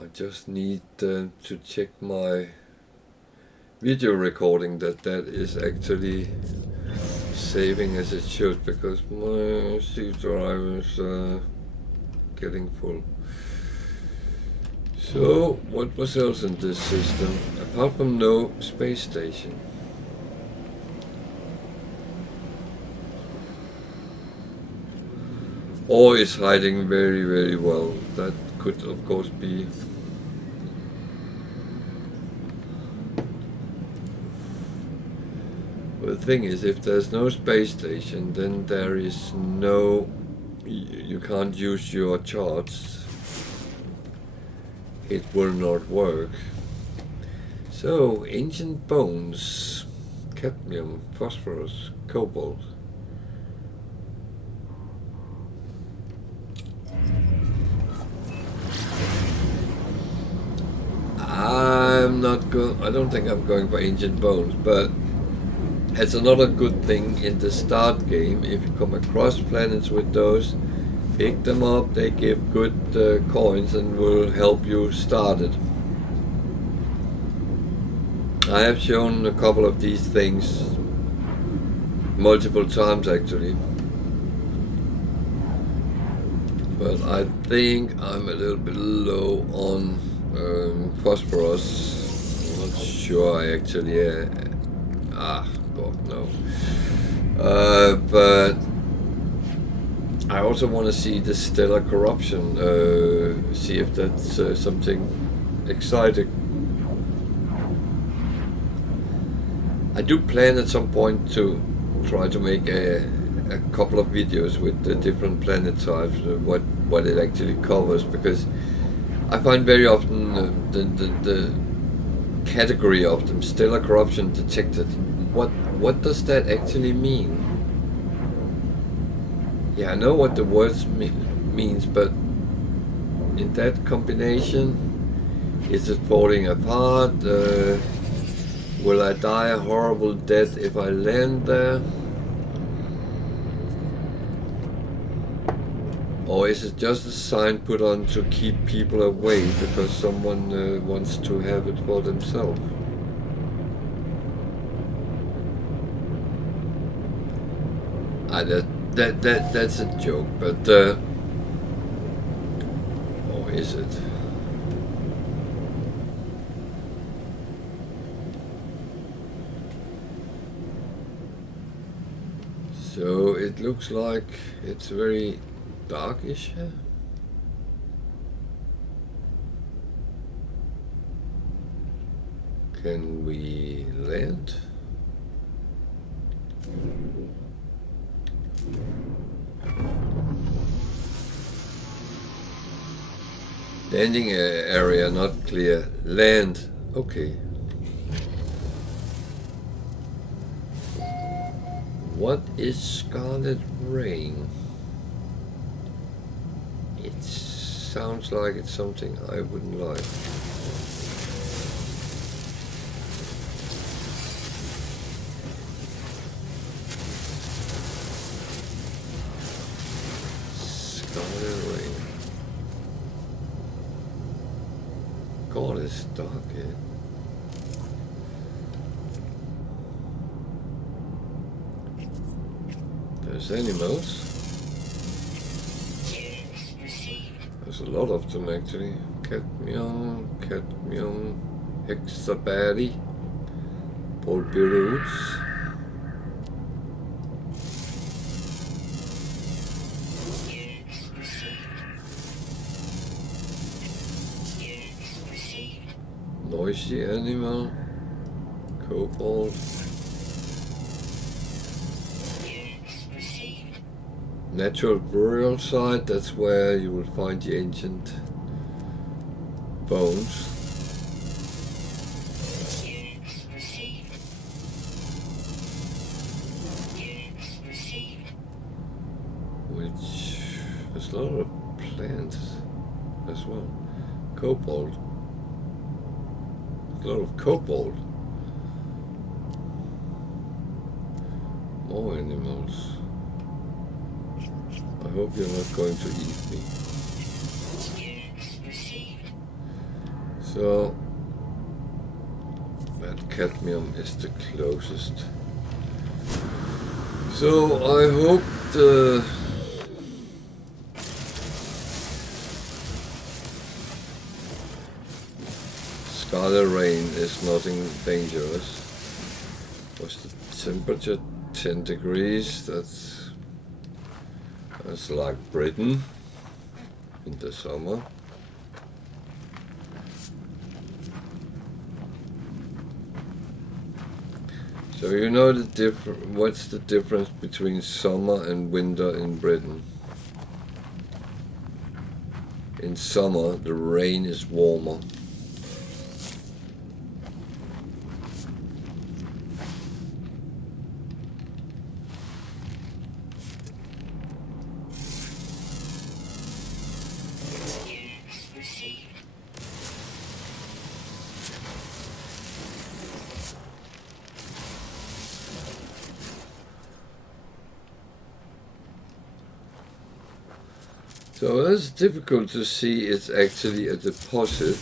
I just need to check my video recording that is actually saving as it should, because my C drive is getting full. So, what was else in this system? Apart from no space station. Ore is hiding very, very well. That could, of course, be... But the thing is, if there's no space station, then there is no... You can't use your charts. It will not work. So, ancient bones, cadmium, phosphorus, cobalt. I don't think I'm going for ancient bones, but it's another good thing in the start game. If you come across planets with those, pick them up. They give good coins and will help you start it. I have shown a couple of these things multiple times actually, but I think I'm a little bit low on phosphorus. I'm not sure I actually God no. But I also want to see the stellar corruption, see if that's something exciting. I do plan at some point to try to make a couple of videos with the different planet types, what it actually covers, because I find very often the category of them, stellar corruption detected, what does that actually mean? Yeah, I know what the words means, but in that combination, is it falling apart? Will I die a horrible death if I land there? Or is it just a sign put on to keep people away because someone wants to have it for themselves? That's a joke, but or is it? So it looks like it's very darkish here. Can we land? Landing area not clear. Land. Okay. What is Scarlet Rain? It sounds like it's something I wouldn't like. Scarlet Rain. God, it's dark here. There's animals. There's a lot of them actually. Cadmium, hexaberry, pulpiroots. Noisy animal, cobalt. Natural burial site, that's where you will find the ancient bones. Which there's a lot of plants as well. Cobalt. There's a lot of cobalt. More animals. I hope you're not going to eat me. So that cadmium is the closest. So I hope the scarlet rain is nothing dangerous. Was the temperature 10 degrees? That's like Britain in the summer. So you know what's the difference between summer and winter in Britain? In summer, the rain is warmer. So it's difficult to see it's actually a deposit.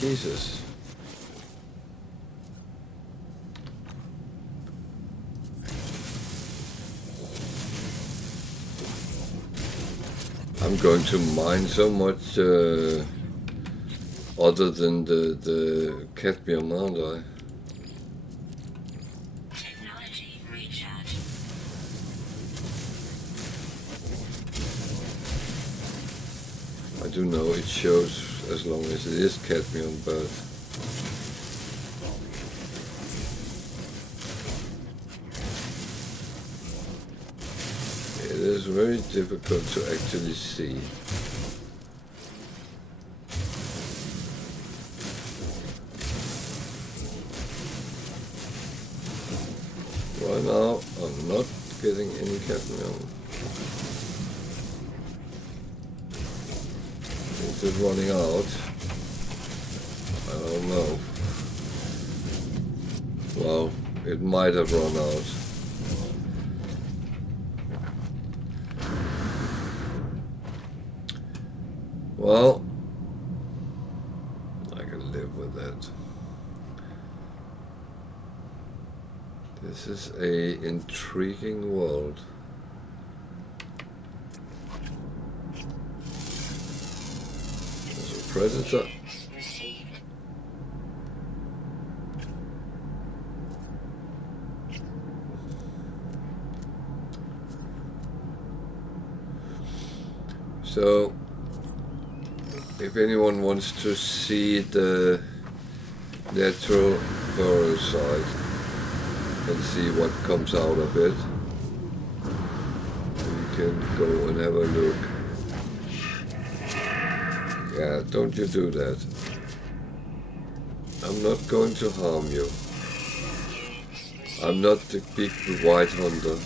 Jesus. I'm going to mine so much other than the cadmium, aren't I? I do know it shows as long as it is cadmium, but it is very difficult to actually see. Right now I'm not getting any cadmium. Is it running out? I don't know. Well, it might have run out. Well, I can live with that. This is a intriguing world. Predator. So, if anyone wants to see the natural parasite and see what comes out of it, you can go and have a look. Yeah, don't you do that. I'm not going to harm you. I'm not the big white hunter.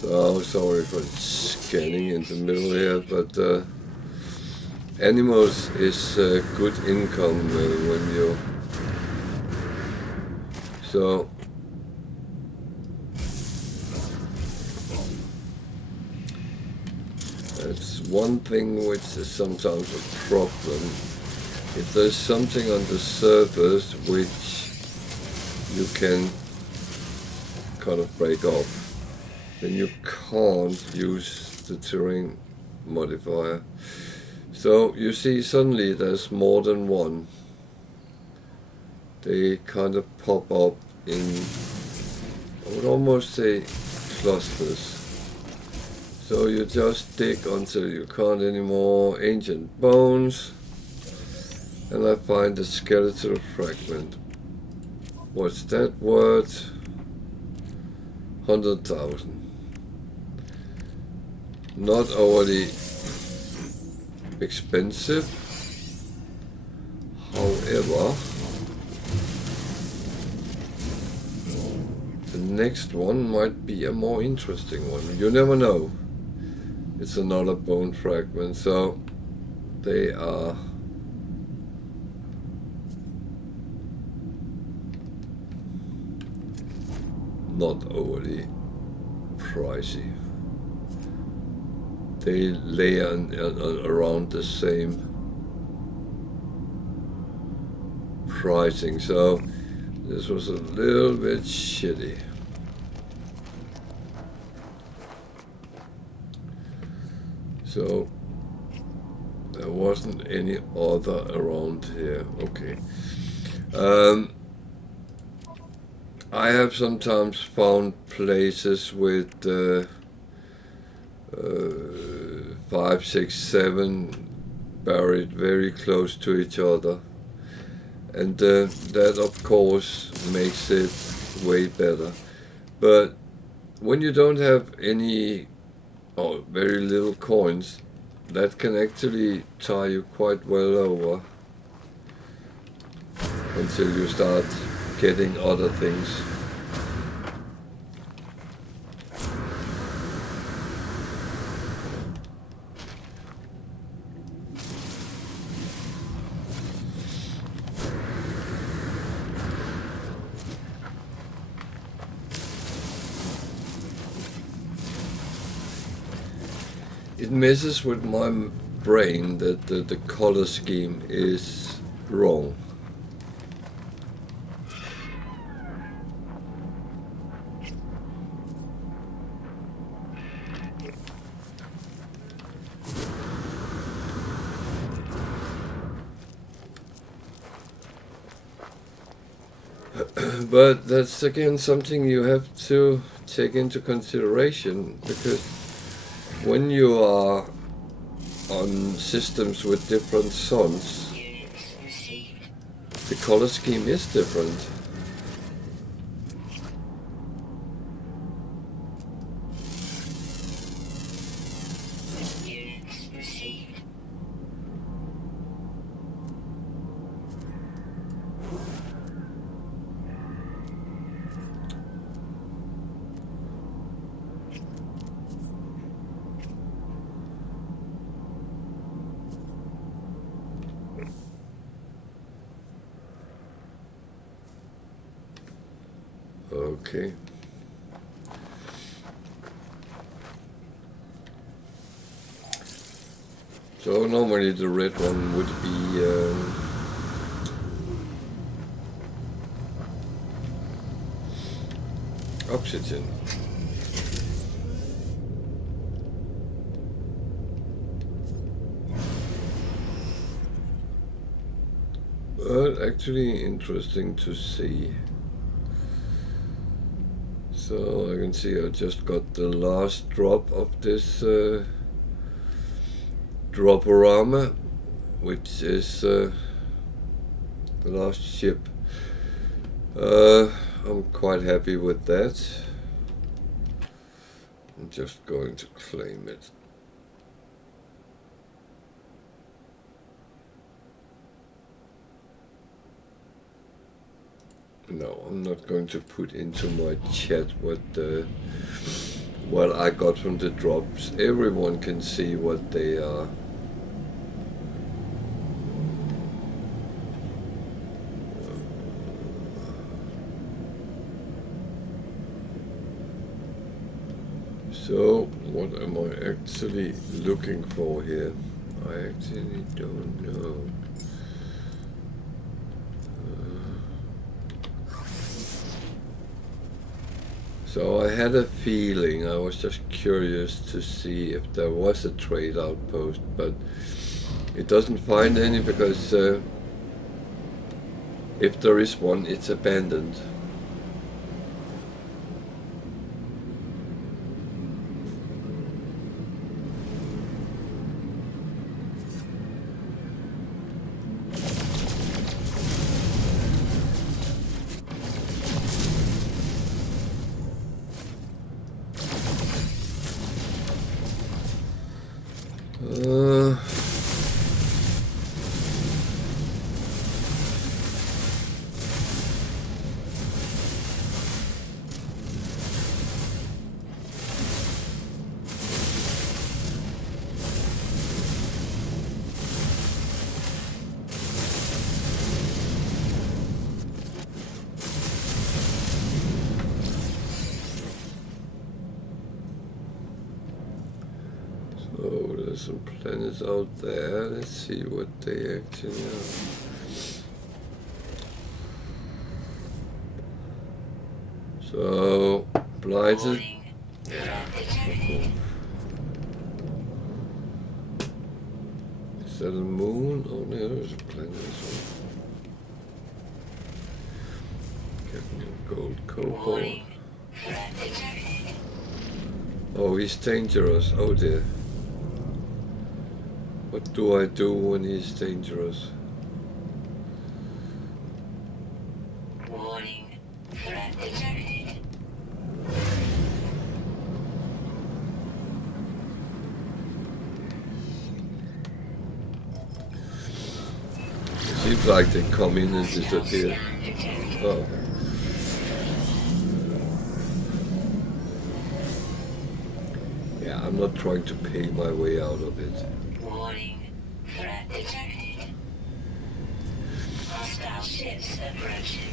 So sorry for scanning in the middle here, but animals is good income when you. So that's one thing which is sometimes a problem. If there's something on the surface which you can kind of break up, then you can't use the terrain modifier. So you see suddenly there's more than one. They kind of pop up in, I would almost say, clusters. So you just dig until you can't anymore. Ancient bones. And I find a skeletal fragment. What's that worth? 100,000. Not overly expensive, however, next one might be a more interesting one. You never know. It's another bone fragment, so they are not overly pricey. They lay around the same pricing, so this was a little bit shitty. So there wasn't any other around here. Okay. I have sometimes found places with 5, 6, 7 buried very close to each other, and that of course makes it way better. But when you don't have any or very little coins, that can actually tie you quite well over until you start getting other things. It messes with my brain that the color scheme is wrong. But that's again something you have to take into consideration, because when you are on systems with different suns, the color scheme is different. Okay. So normally the red one would be oxygen. But actually interesting to see. So I can see I just got the last drop of this Droporama, which is the last ship. I'm quite happy with that. I'm just going to claim it. No, I'm not going to put into my chat what I got from the drops. Everyone can see what they are. So, what am I actually looking for here? I actually don't know. So I had a feeling, I was just curious to see if there was a trade outpost, but it doesn't find any, because if there is one, it's abandoned. Oh, there's some planets out there. Let's see what they actually are. So, blighted. Is that a moon? Oh, no, there's a planet as well. Cadmium, gold, cobalt. Oh, he's dangerous. Oh dear. What do I do when he's dangerous? Warning, threat detected. It seems like they come in and disappear. Oh. Yeah, I'm not trying to pay my way out of it. Warning, threat detected. Hostile ships approaching.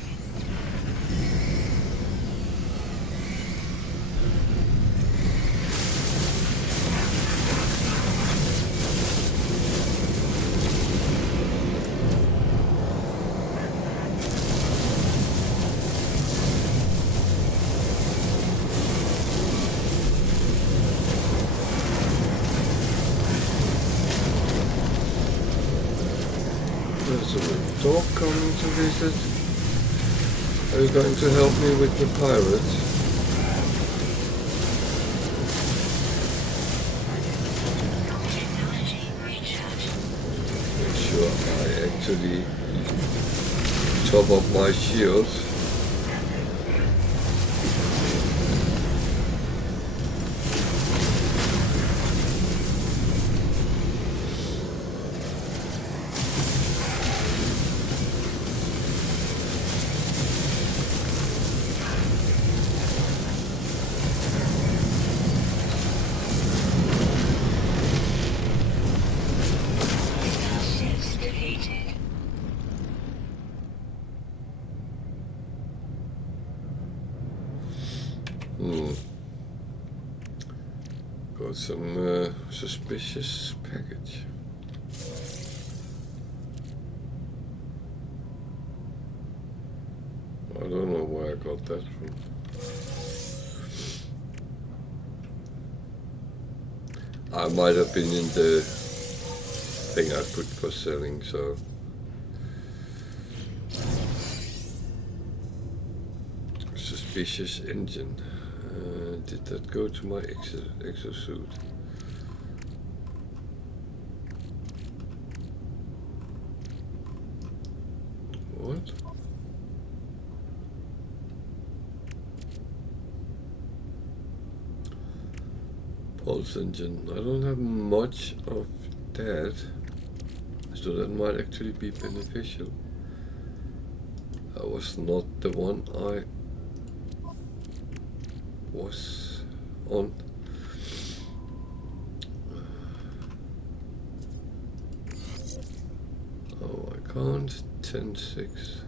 There's a dog coming to visit. Are you going to help me with the pirates? Make sure I actually top up my shields. Got some suspicious package. I don't know where I got that from. I might have been in the thing I put for selling, so. Suspicious engine. Did that go to my exosuit? What? Pulse engine. I don't have much of that, so that might actually be beneficial. That was not the one I was on. Oh, I can't. 10.6.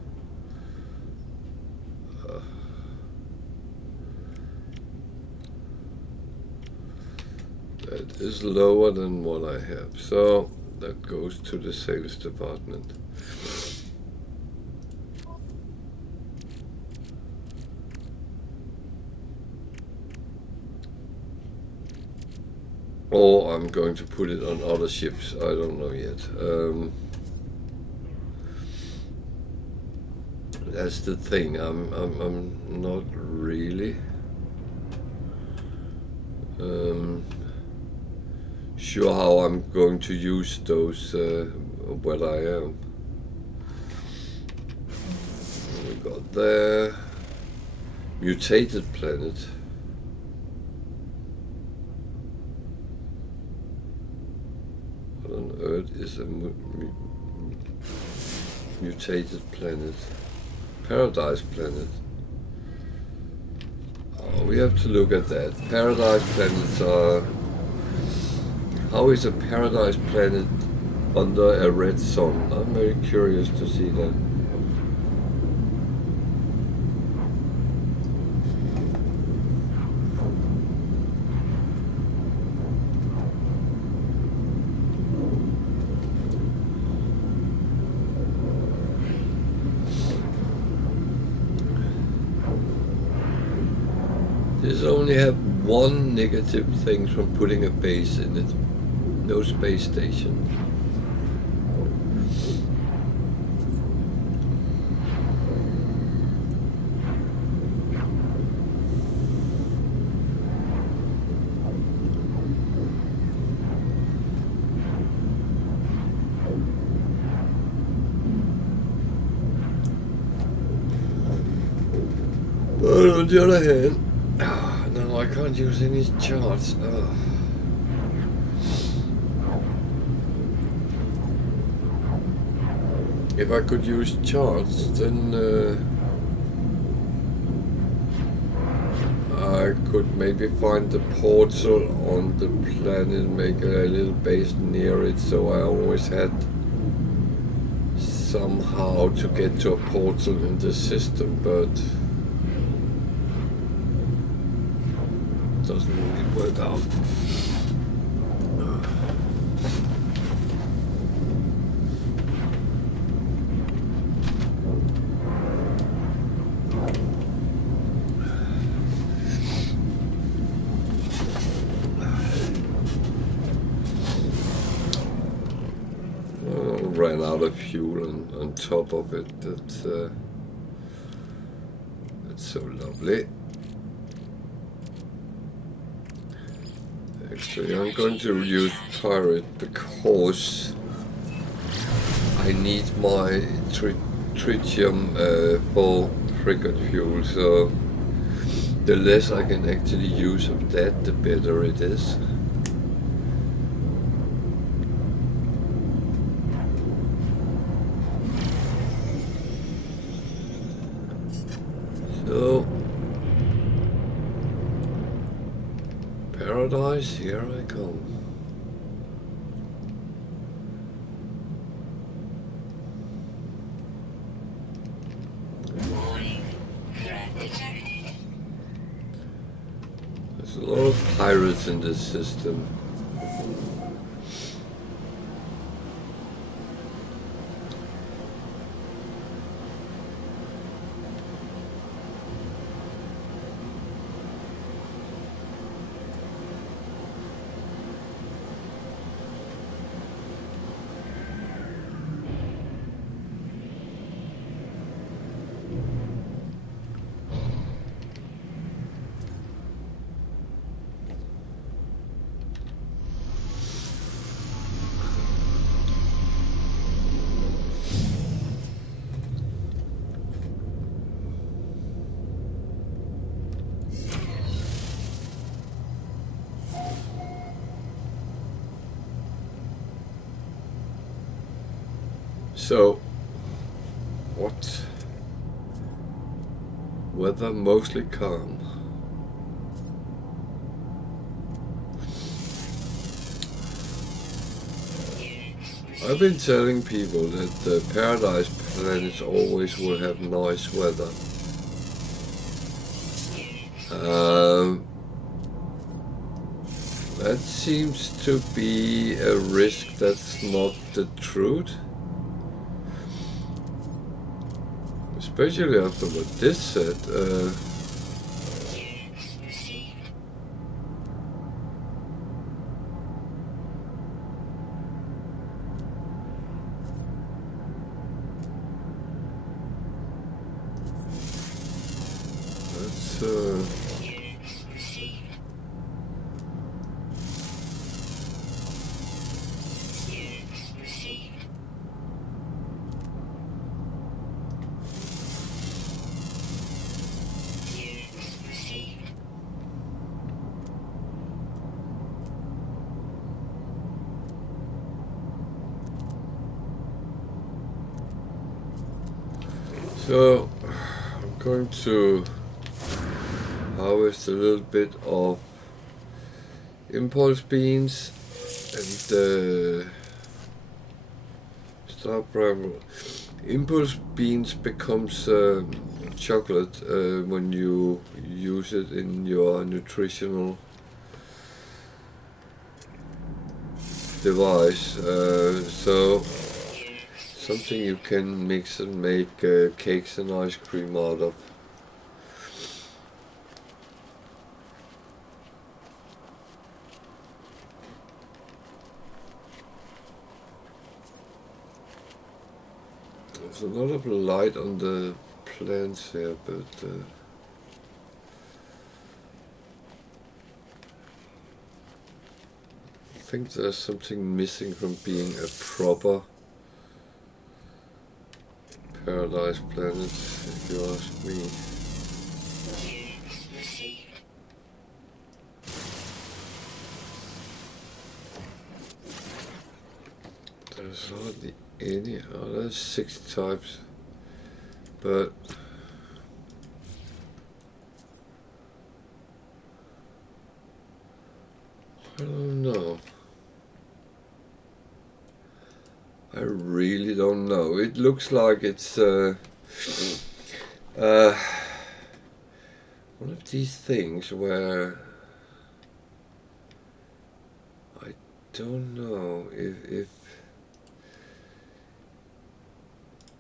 That is lower than what I have, so that goes to the sales department. Or I'm going to put it on other ships. I don't know yet. That's the thing. I'm not really sure how I'm going to use those where I am. We got there. Mutated planet. What on earth is a mutated planet? Paradise planet. Oh, we have to look at that. Paradise planets are... How is a paradise planet under a red sun? I'm very curious to see that. This only have one negative thing from putting a base in it. No space station. But on the other hand, no, I can't use any charts. If I could use charts, then I could maybe find the portal on the planet, make a little base near it, so I always had somehow to get to a portal in the system, but doesn't really work out. Ran out of fuel, and on top of it, that's so lovely. Actually, I'm going to use pirate because I need my tritium for frigate fuel, so the less I can actually use of that, the better it is. So, paradise, here I come. Warning. Threat detected. There's a lot of pirates in this system. So, what? Weather mostly calm. I've been telling people that the paradise planets always will have nice weather. That seems to be a risk that's not the truth. Especially after what this said. So I'm going to harvest a little bit of impulse beans and star primal. Impulse beans becomes chocolate when you use it in your nutritional device. So something you can mix and make cakes and ice cream out of. There's a lot of light on the plants here, but I think there's something missing from being a proper paradise planet, if you ask me. Units received. There's hardly any. Oh, there's 6 types, but I don't know. I really don't know. It looks like it's one of these things where I don't know if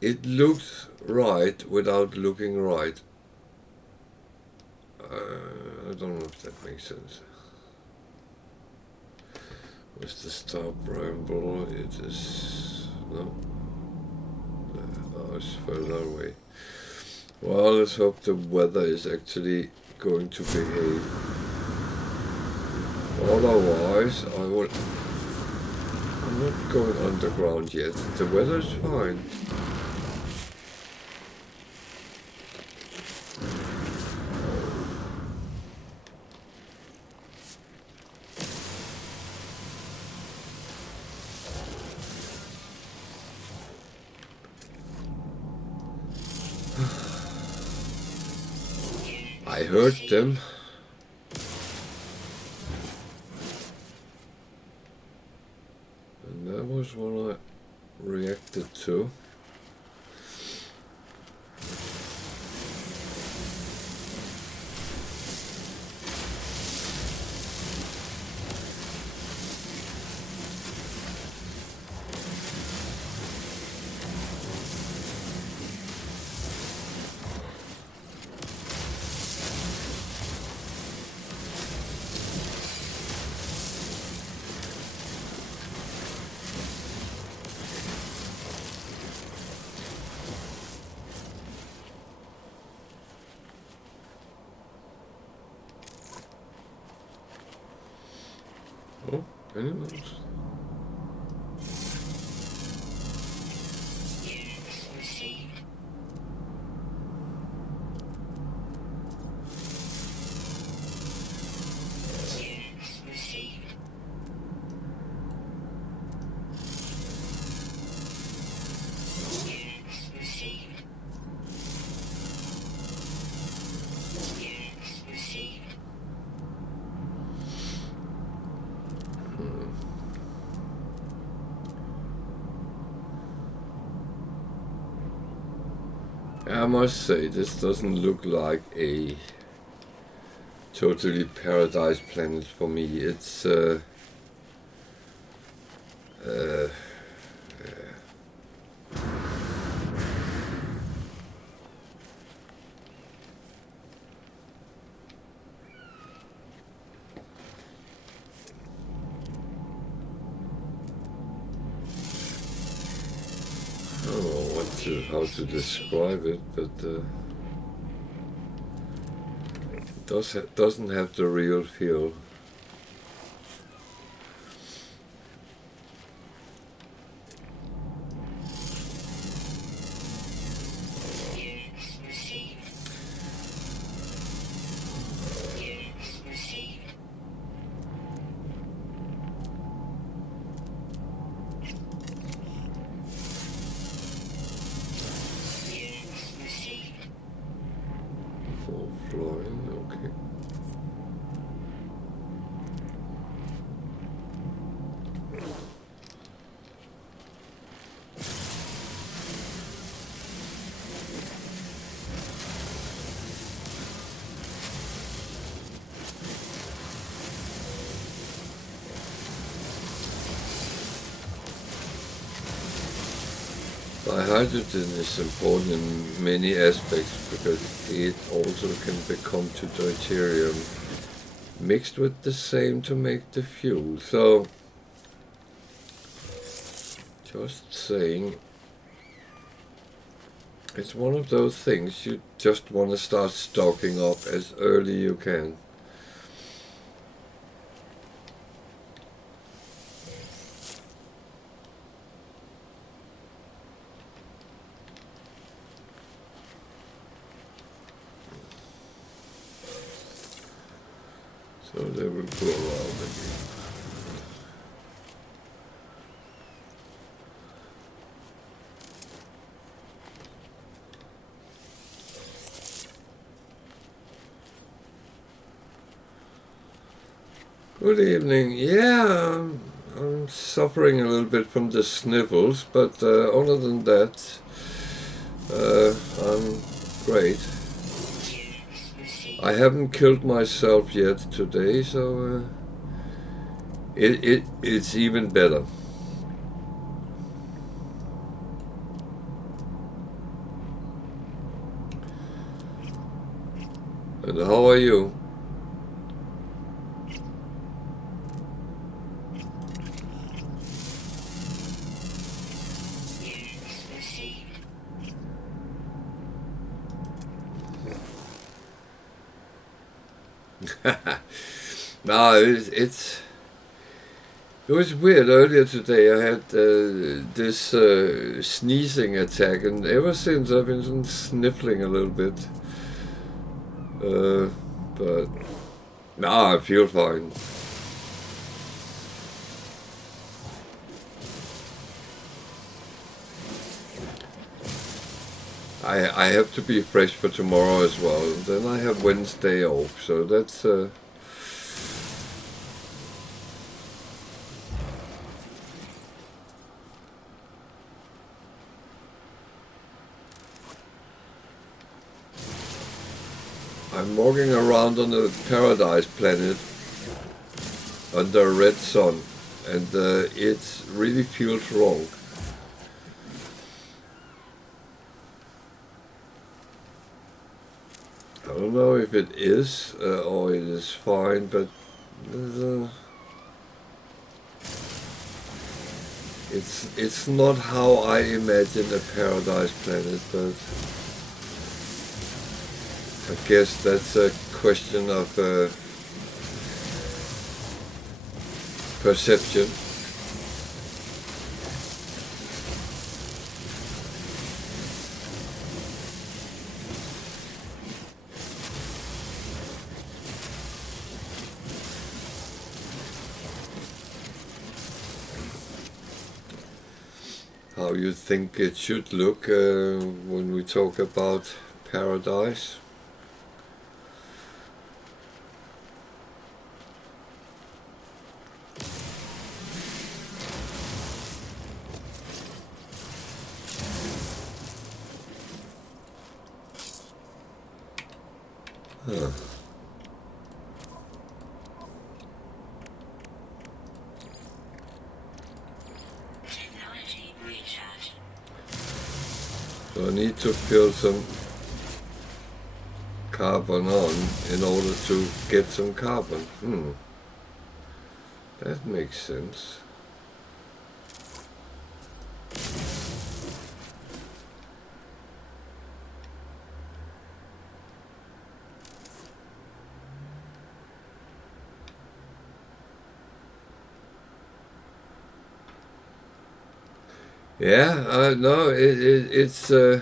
it looks right without looking right. I don't know if that makes sense. Where's the star bramble? It is... no? Oh, it's further away. Well, let's hope the weather is actually going to behave. Otherwise, I'm not going underground yet. The weather's fine. I heard them. And that was what I reacted to. Oh, animals. Units received. Units received. Units received. Units received. I must say, this doesn't look like a totally paradise planet for me. It's I don't know how to describe it, but it doesn't have the real feel. Units received. Units received. Units received. For flying, okay. Hydrogen is important in many aspects because it also can become to deuterium mixed with the same to make the fuel. So, just saying, It's one of those things you just want to start stocking up as early you can. So they will go around again. Good evening. Yeah, I'm suffering a little bit from the sniffles, but other than that, I'm great. I haven't killed myself yet today, so it's even better. And how are you? No, it was weird. Earlier today, I had this sneezing attack, and ever since I've been sniffling a little bit. But no, I feel fine. I have to be fresh for tomorrow as well. Then I have Wednesday off, so that's. I'm walking around on a paradise planet under a red sun, and it really feels wrong. I don't know if it is or it is fine, but it's not how I imagine a paradise planet, but I guess that's a question of perception. How you think it should look when we talk about paradise? Huh. So I need to fill some carbon on in order to get some carbon. That makes sense. Yeah, no, it's a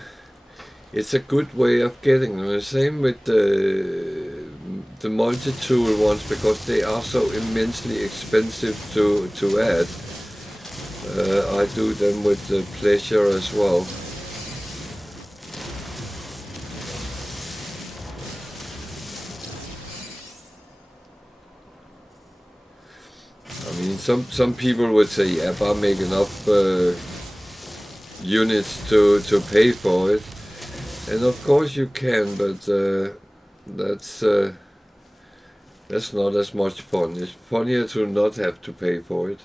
good way of getting them. Same with the multi-tool ones, because they are so immensely expensive to add. I do them with pleasure as well. I mean, some people would say, yeah, but I make enough units to pay for it, and of course you can, but that's not as much fun. It's funnier to not have to pay for it.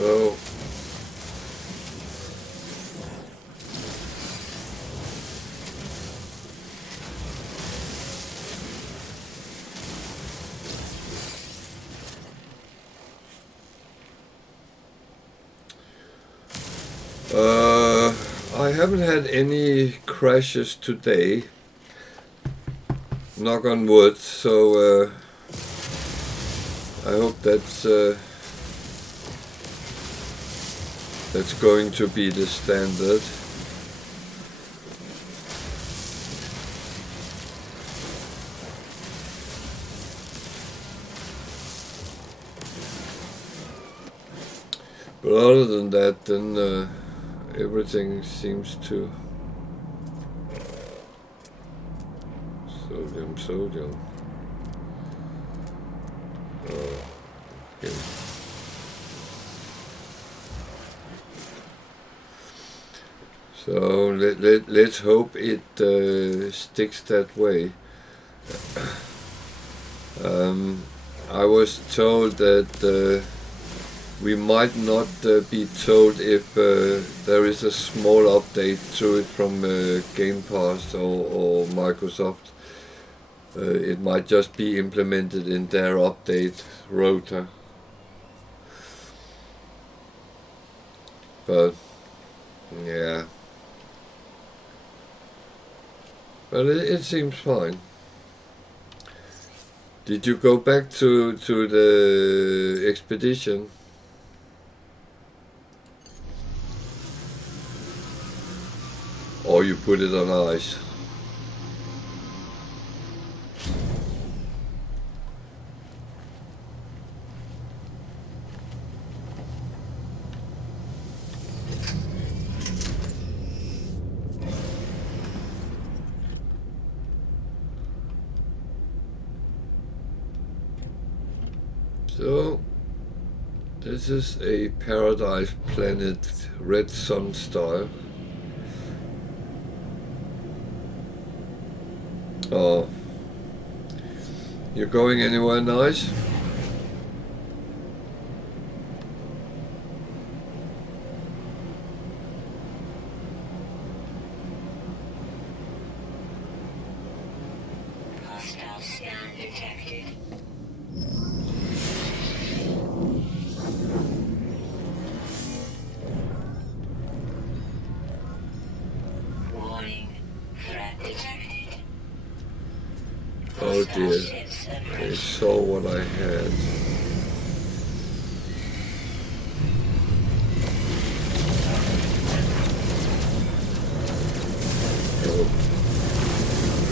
So I haven't had any crashes today, knock on wood, so I hope that's going to be the standard. But other than that, then everything seems to sodium. Okay. So let's hope it sticks that way. I was told that we might not be told if there is a small update to it from Game Pass or Microsoft. It might just be implemented in their update rota. But yeah. But it seems fine. Did you go back to the expedition? Or you put it on ice? So, this is a Paradise Planet Red Sun style. Oh, you're going anywhere nice? Oh dear, they saw what I had. Oh,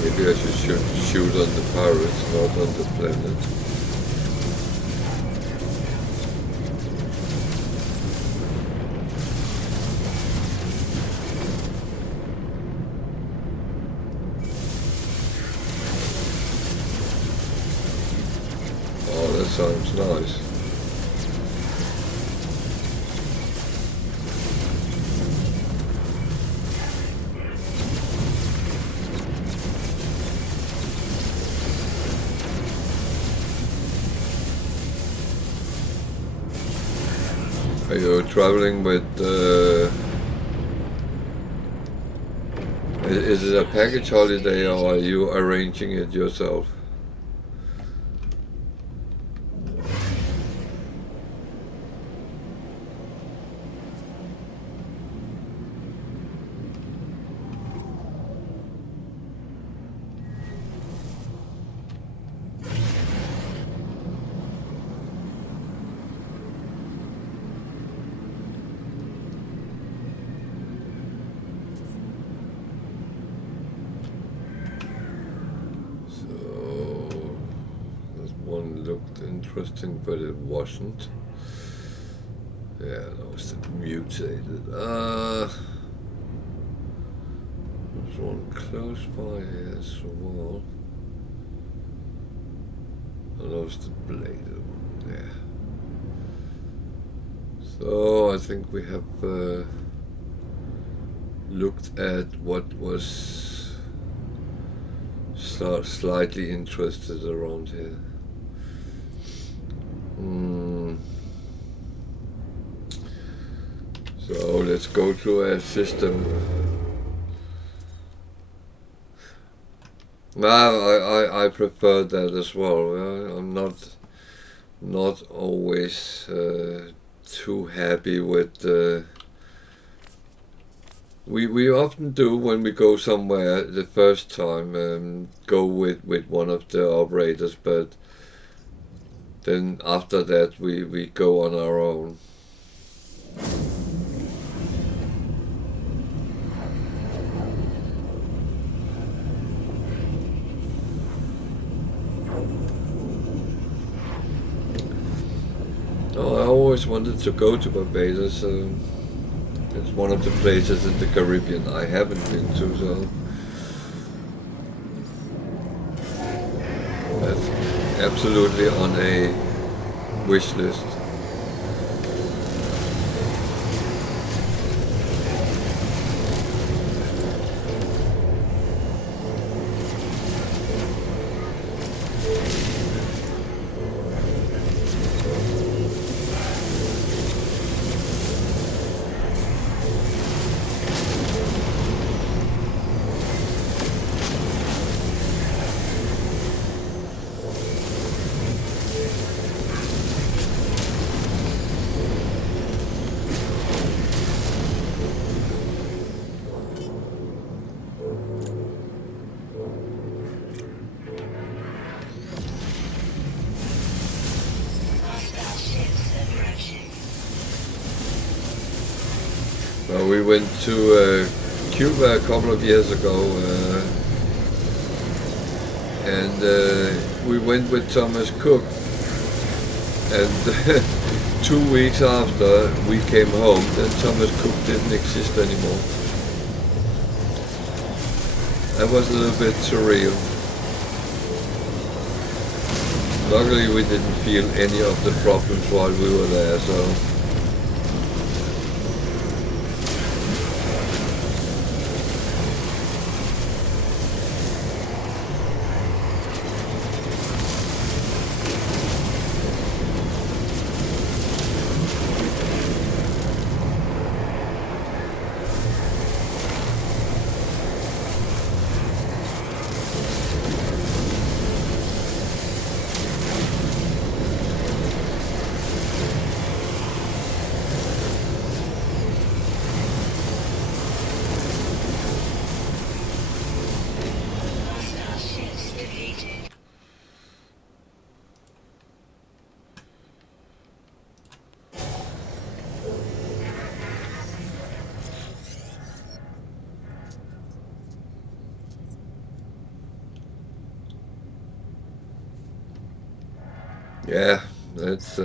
maybe I should shoot on the pirates, not on the planet. Oh, that sounds nice. Are you traveling with, is it a package holiday or are you arranging it yourself? One looked interesting, but it wasn't. Yeah, that was mutated. There's one close by here as well. And that was the bladed one, yeah. So I think we have looked at what was slightly interested around here. So let's go to a system. I prefer that as well. I'm not always too happy with. We often do when we go somewhere the first time, go with one of the operators, but then after that we go on our own. Oh, I always wanted to go to Barbados. It's one of the places in the Caribbean I haven't been to, so that's absolutely on a wish list. We went to Cuba a couple of years ago, and we went with Thomas Cook, and 2 weeks after we came home, then Thomas Cook didn't exist anymore. That was a little bit surreal. Luckily we didn't feel any of the problems while we were there, so. Yeah, that's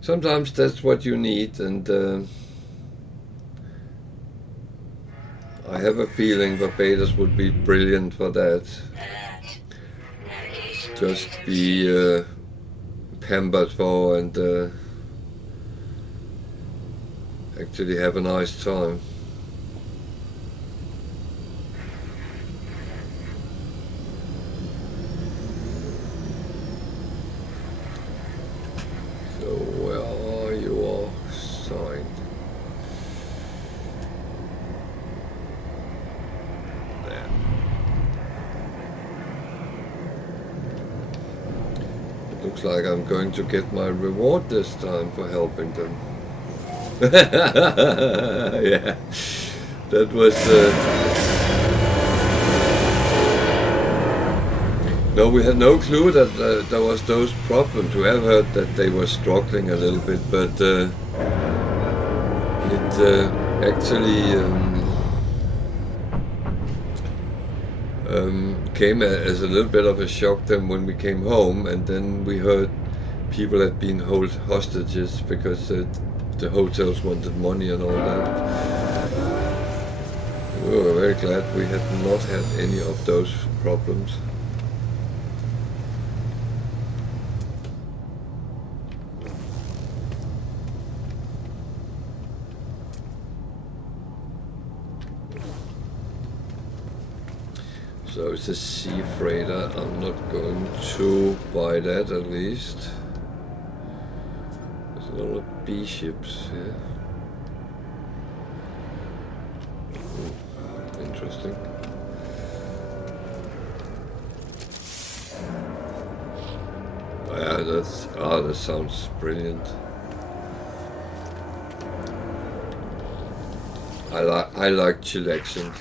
sometimes that's what you need, and I have a feeling Barbados would be brilliant for that. Just be pampered for and actually have a nice time. Looks like I'm going to get my reward this time for helping them. Yeah, that was no, we had no clue that there was those problems. We have heard that they were struggling a little bit, but it actually came as a little bit of a shock then when we came home, and then we heard people had been held hostages because the hotels wanted money and all that. We were very glad we had not had any of those problems. So it's a sea freighter. I'm not going to buy that, at least. A lot of B ships, yeah. Interesting. Yeah, that sounds brilliant. I like chillaxing.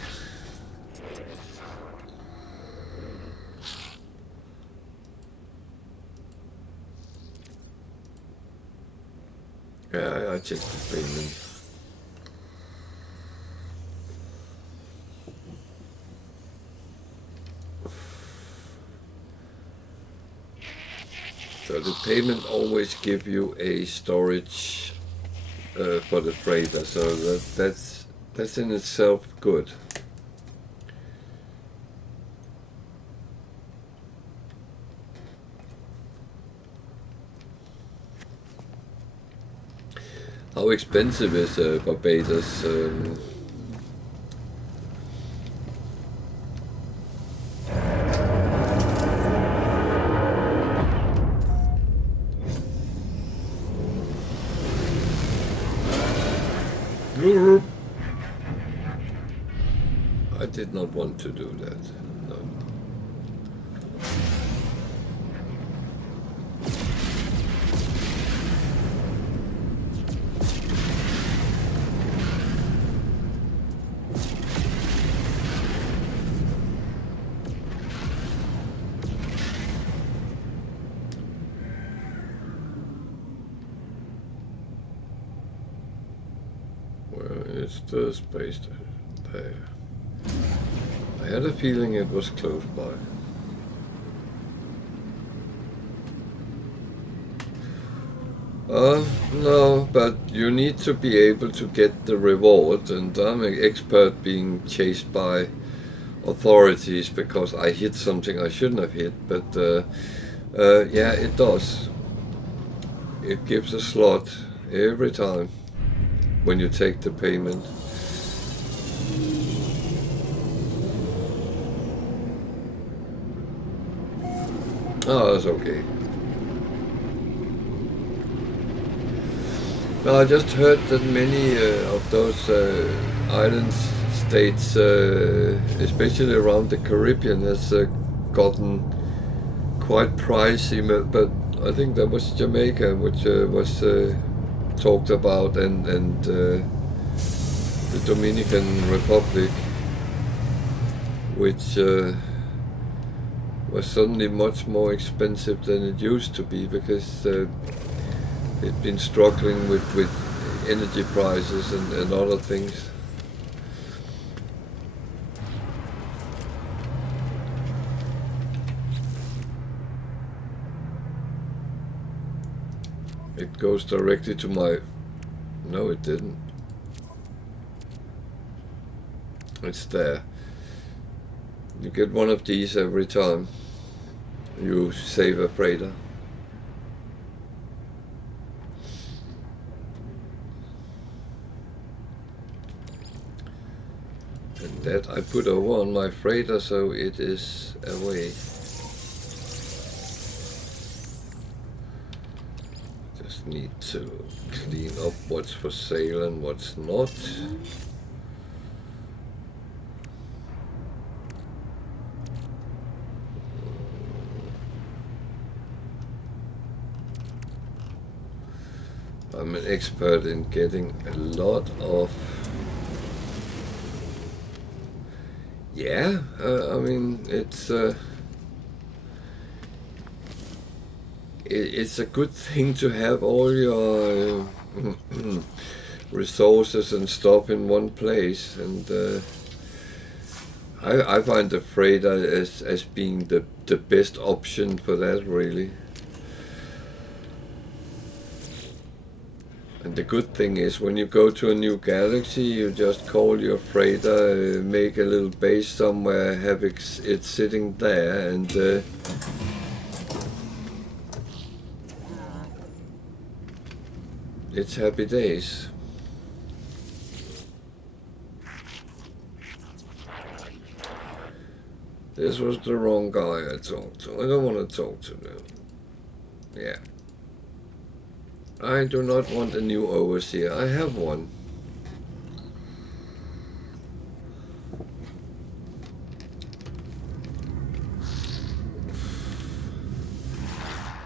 Yeah, I checked the payment. So the payment always give you a storage for the freighter, so that's in itself good. How expensive is Barbados? I did not want to do that. No. Where is the space there? I had a feeling it was close by. No, but you need to be able to get the reward, and I'm an expert being chased by authorities because I hit something I shouldn't have hit, but yeah, it does. It gives a slot every time when you take the payment. Oh, that's okay. No, I just heard that many of those island states, especially around the Caribbean, has gotten quite pricey, but I think that was Jamaica, which was talked about, and the Dominican Republic, which was suddenly much more expensive than it used to be because it'd been struggling with energy prices and other things. It goes directly to my... No, it didn't. It's there. You get one of these every time you save a freighter. And that I put over on my freighter, so it is away. Just need to clean up what's for sale and what's not. I'm an expert in getting a lot of... Yeah, I mean, it's a good thing to have all your resources and stuff in one place, and I find the freighter as being the best option for that, really. And the good thing is, when you go to a new galaxy, you just call your freighter, make a little base somewhere, have it sitting there, and it's happy days. This was the wrong guy I talked to. I don't want to talk to them. Yeah. I do not want a new overseer. I have one.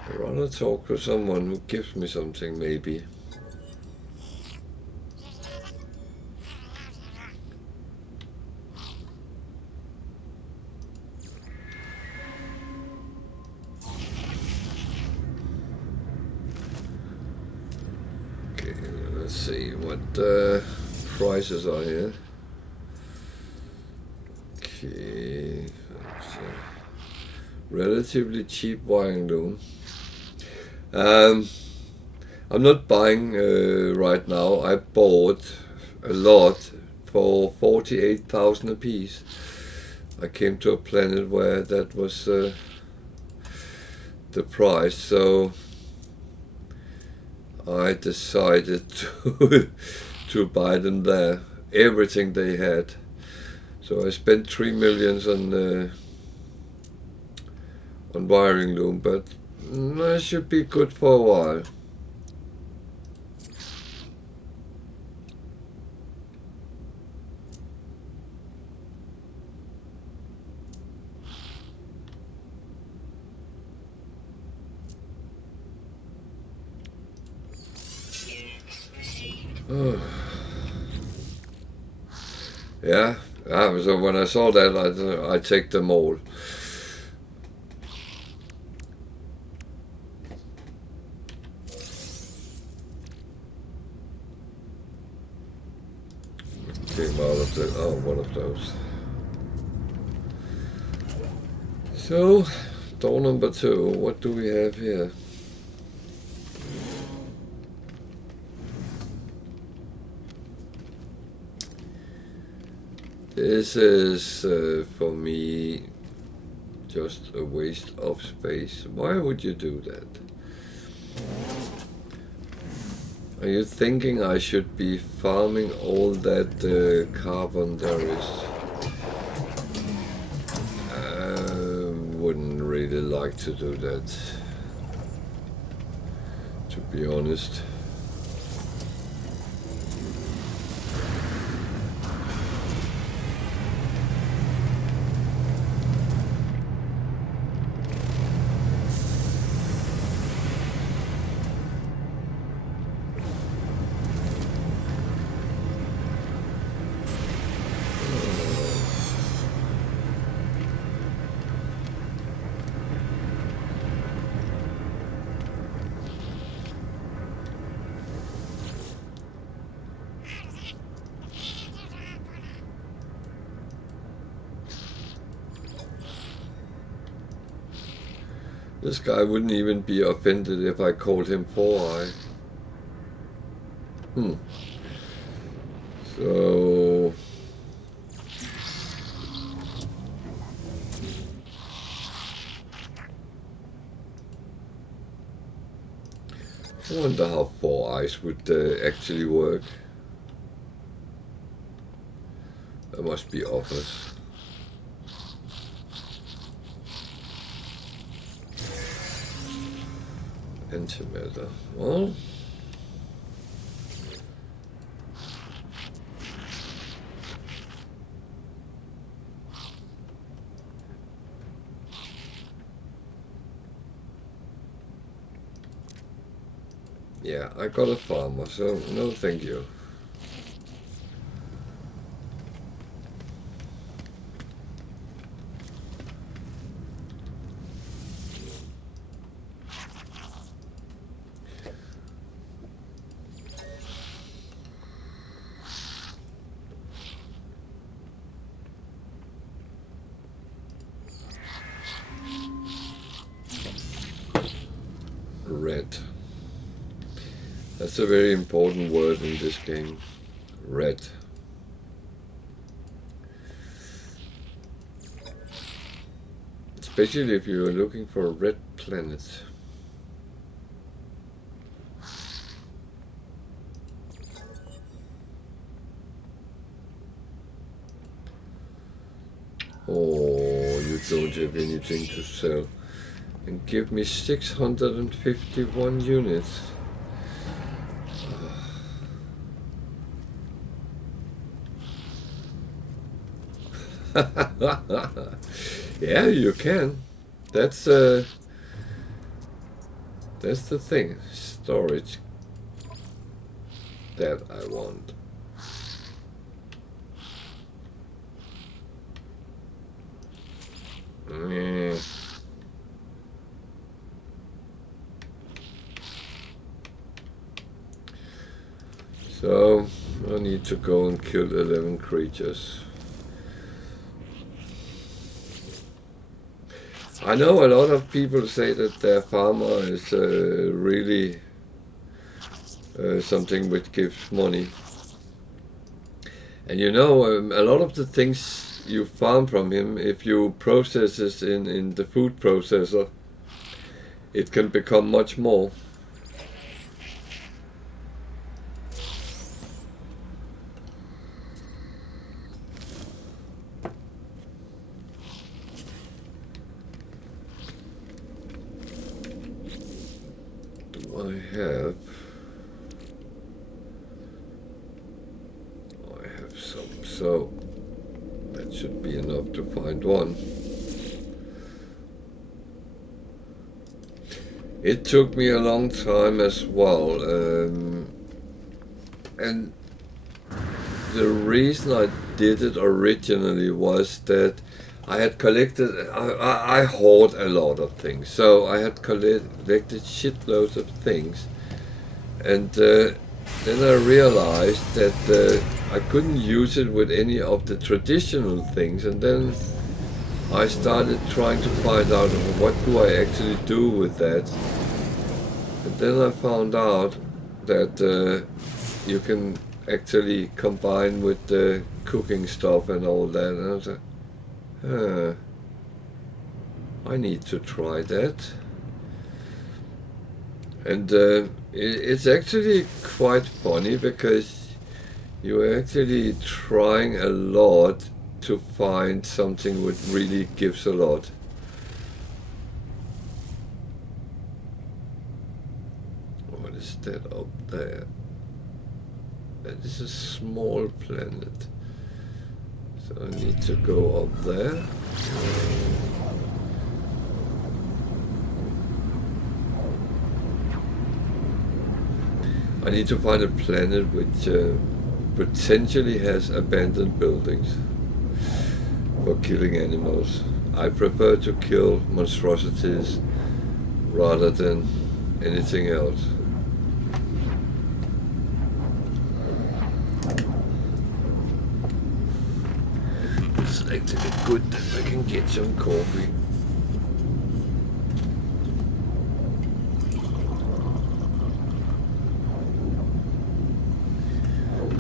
I'd rather talk to someone who gives me something, maybe. Let's see what prices are here. Okay, so relatively cheap wiring loom. I'm not buying right now. I bought a lot for 48,000 a piece. I came to a planet where that was the price, so I decided to buy them there, everything they had. So I spent 3 millions on wiring loom, but I should be good for a while. Yeah, so when I saw that, I take them all. Came out of the, one of those. So, door number 2, what do we have here? This is, for me, just a waste of space. Why would you do that? Are you thinking I should be farming all that carbon there is? I wouldn't really like to do that, to be honest. This guy wouldn't even be offended if I called him 4-eye. So I wonder how 4-eyes would actually work. There must be offers. Antimatter. Well, yeah, I got a farmer, so no thank you. Red. That's a very important word in this game. Red. Especially if you're looking for a red planet. Oh, you don't have anything to sell. And give me 651 units. Yeah, you can. That's the thing. Storage that I want. Yeah. So I need to go and kill 11 creatures. I know a lot of people say that their farmer is really something which gives money. And you know, a lot of the things you farm from him, if you process it in the food processor, it can become much more. I have some, so that should be enough to find one. It took me a long time as well, and the reason I did it originally was that I had collected, I hoard a lot of things, so I had collected shitloads of things, and then I realized that I couldn't use it with any of the traditional things, and then I started trying to find out what do I actually do with that. And then I found out that you can actually combine with the cooking stuff and all that. And I was like, I need to try that. And it's actually quite funny because you're actually trying a lot to find something which really gives a lot. What is that up there? That is a small planet. So I need to go up there. I need to find a planet which potentially has abandoned buildings for killing animals. I prefer to kill monstrosities rather than anything else. It's actually good that I can get some coffee.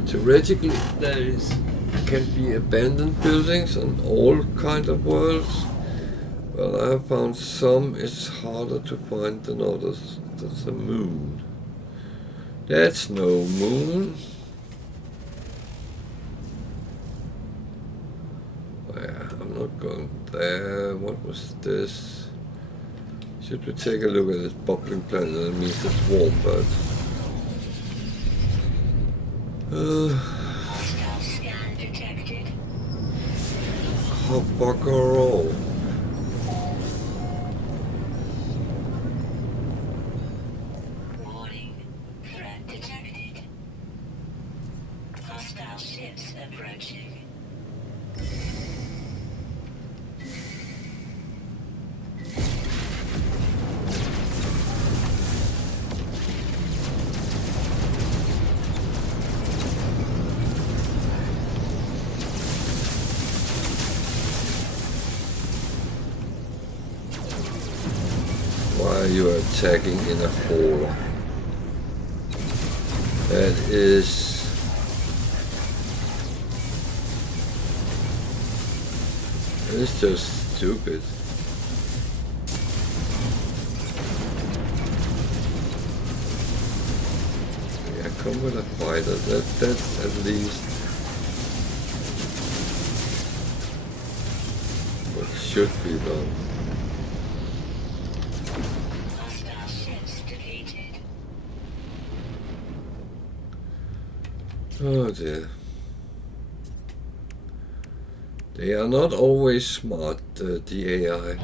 Theoretically, can be abandoned buildings on all kinds of worlds. Well, I have found some it's harder to find than others. That's a moon. That's no moon. Yeah, I'm not going there. What was this? Should we take a look at this bubbling planet? That means it's warm, but Scan detected. how buckaroo. Warning. Threat detected. Hostile ships approaching. Why are you attacking in a hole? That is... It's just stupid. Yeah, come with a fighter. That's at least what should be done. Hostile ships defeated. Oh dear. They are not always smart, the AI.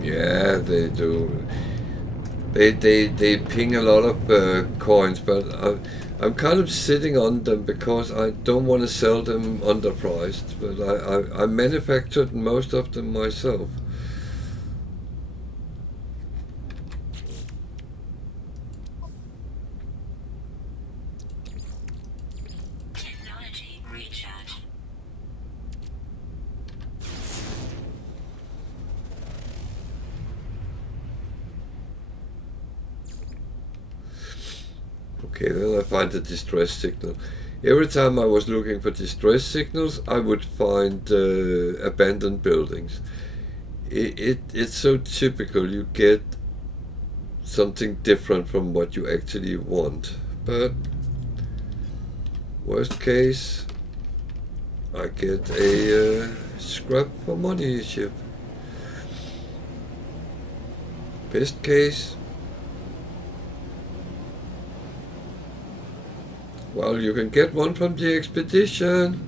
Yeah, they do. They ping a lot of coins, but I'm kind of sitting on them because I don't want to sell them underpriced. But I manufactured most of them myself. Technology recharge. Okay, then I find the distress signal. Every time I was looking for distress signals, I would find abandoned buildings. It's so typical. You get something different from what you actually want. But worst case, I get a scrap for money ship. Best case, well, you can get one from the expedition.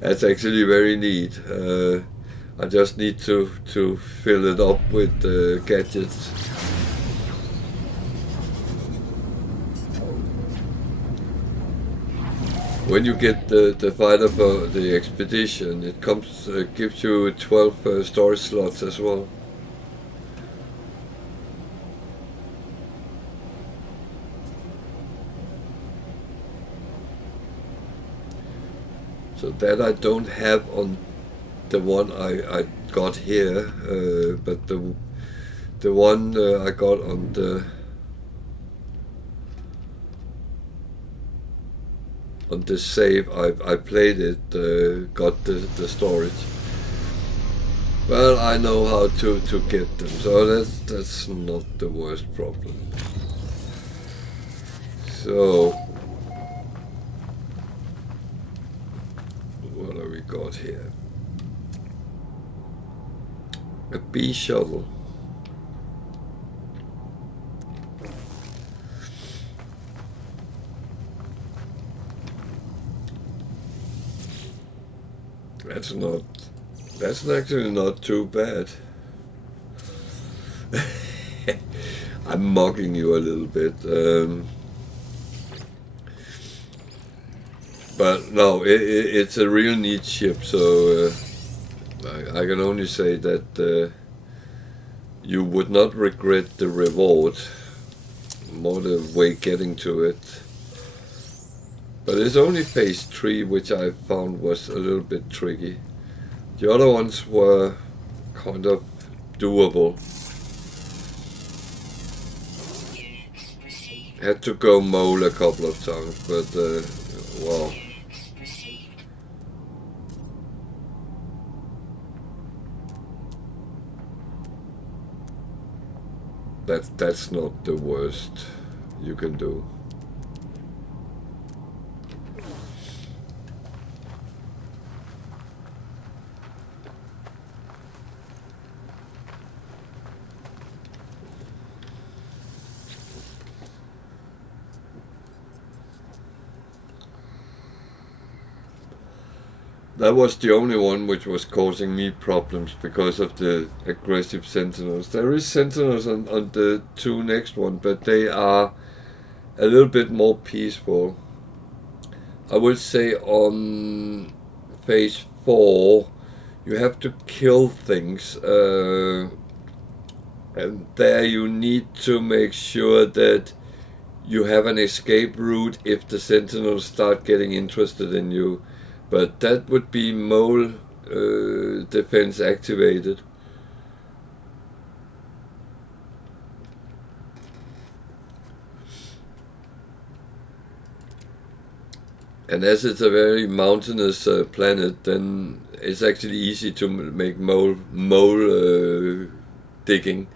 That's actually very neat. I just need to fill it up with gadgets. When you get the fighter for the expedition, it comes gives you 12 storage slots as well. So that I don't have on the one I got here, but the one I got on the save, I played it, got the storage. Well, I know how to get them, so that's not the worst problem. So, what have we got here? A bee shuttle. That's actually not too bad. I'm mocking you a little bit. But no, it's a real neat ship, so I can only say that you would not regret the reward, more the way getting to it. But it's only phase 3 which I found was a little bit tricky. The other ones were kind of doable. Units received. Had to go mole a couple of times, but wow. Units received. That's not the worst you can do. That was the only one which was causing me problems because of the aggressive sentinels. There is sentinels on the two next one, but they are a little bit more peaceful. I would say on phase 4 you have to kill things, and there you need to make sure that you have an escape route if the sentinels start getting interested in you. But that would be mole defense activated. And as it's a very mountainous planet, then it's actually easy to make mole digging.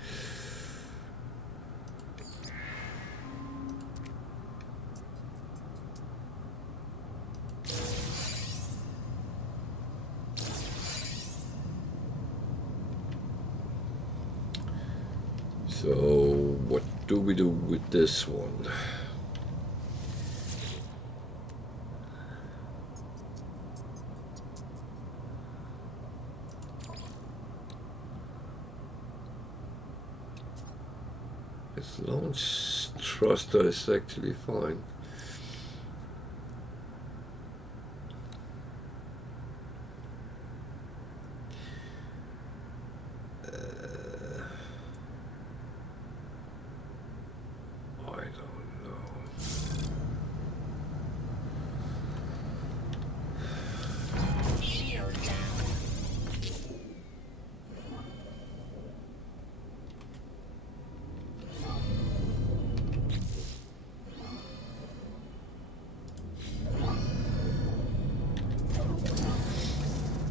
So what do we do with this one? This launch thruster is actually fine. I don't know. Shield down.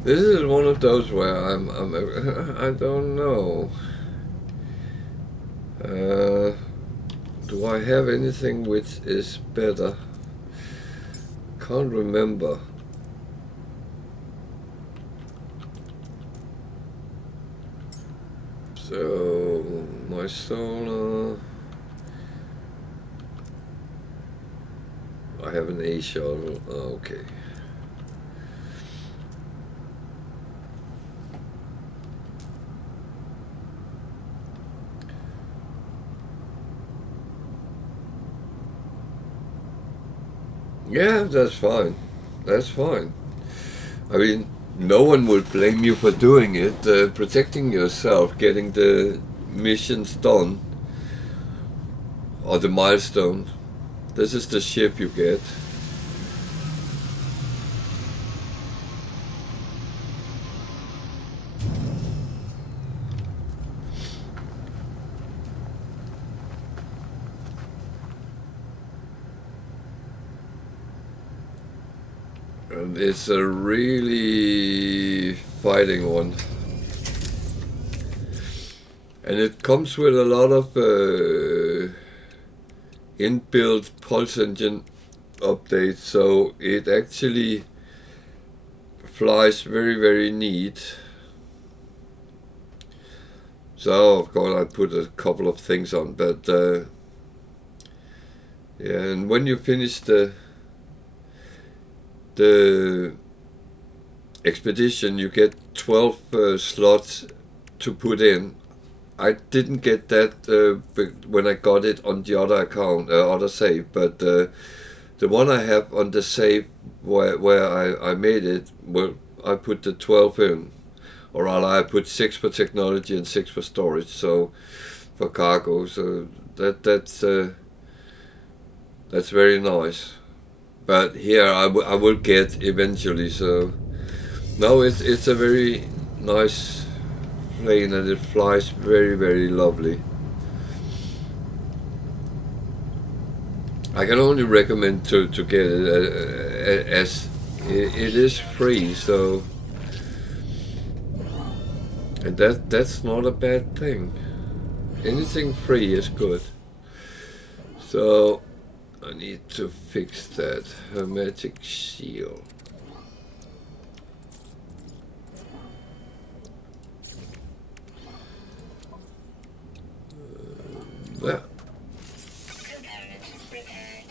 This is one of those where I don't know. Do I have anything which is better? Can't remember. So my solar. I have an A shuttle. Okay. Yeah, that's fine. That's fine. I mean, no one will blame you for doing it. Protecting yourself, getting the missions done, or the milestone. This is the ship you get. And it's a really fighting one. And it comes with a lot of inbuilt pulse engine updates, so it actually flies very, very neat. So of course I put a couple of things on, but yeah, and when you finish the expedition, you get 12 slots to put in. I didn't get that when I got it on the other account, other save, but the one I have on the save where I made it, well, I put the 12 in, or rather I put 6 for technology and 6 for storage, so for cargo. So that's very nice. But here I will get eventually. So no, it's a very nice plane and it flies very, very lovely. I can only recommend to get it as it is free. So and that's not a bad thing. Anything free is good. So I need to fix that hermetic seal. Well, Components repaired.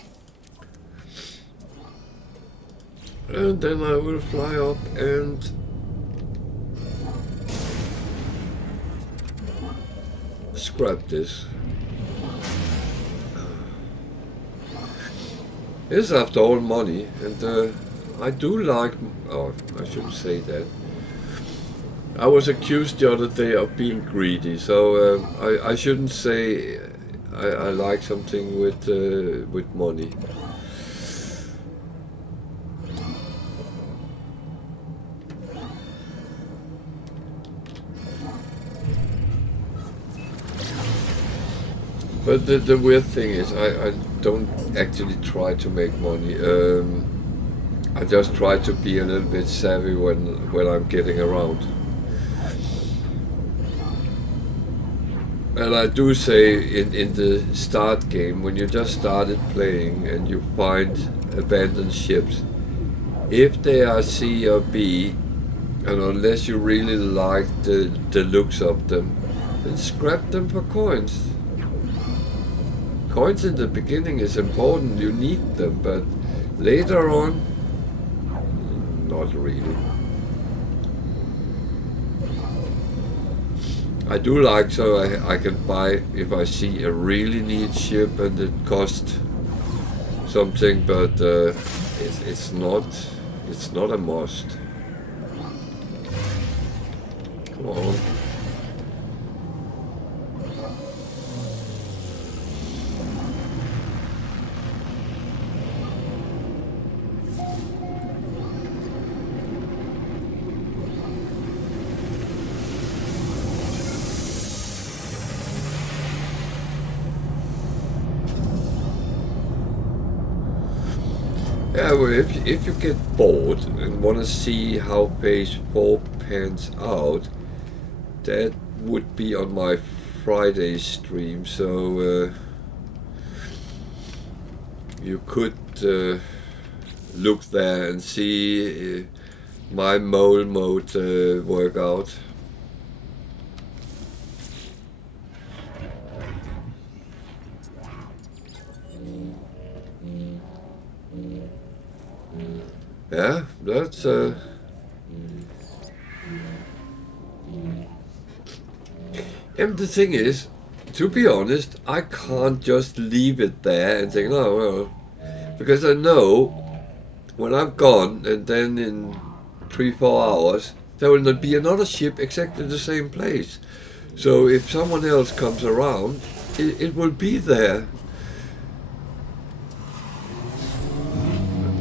and then I will fly up and scrap this. It's after all money, and I do like. Oh, I shouldn't say that. I was accused the other day of being greedy, so I shouldn't say I like something with money. But the weird thing is, I don't actually try to make money. I just try to be a little bit savvy when I'm getting around. And I do say in the start game, when you just started playing and you find abandoned ships, if they are C or B, and unless you really like the looks of them, then scrap them for coins. Coins in the beginning is important, you need them, but later on, not really. I do like, so I can buy if I see a really neat ship and it costs something, but it's not a must. Come on. Yeah, well, if you get bored and want to see how phase 4 pans out, that would be on my Friday stream, so you could look there and see my mole mode work out. Yeah, that's and the thing is, to be honest, I can't just leave it there and think, oh well, because I know when I'm gone and then in 3-4 hours there will not be another ship exactly the same place. So if someone else comes around, it will be there.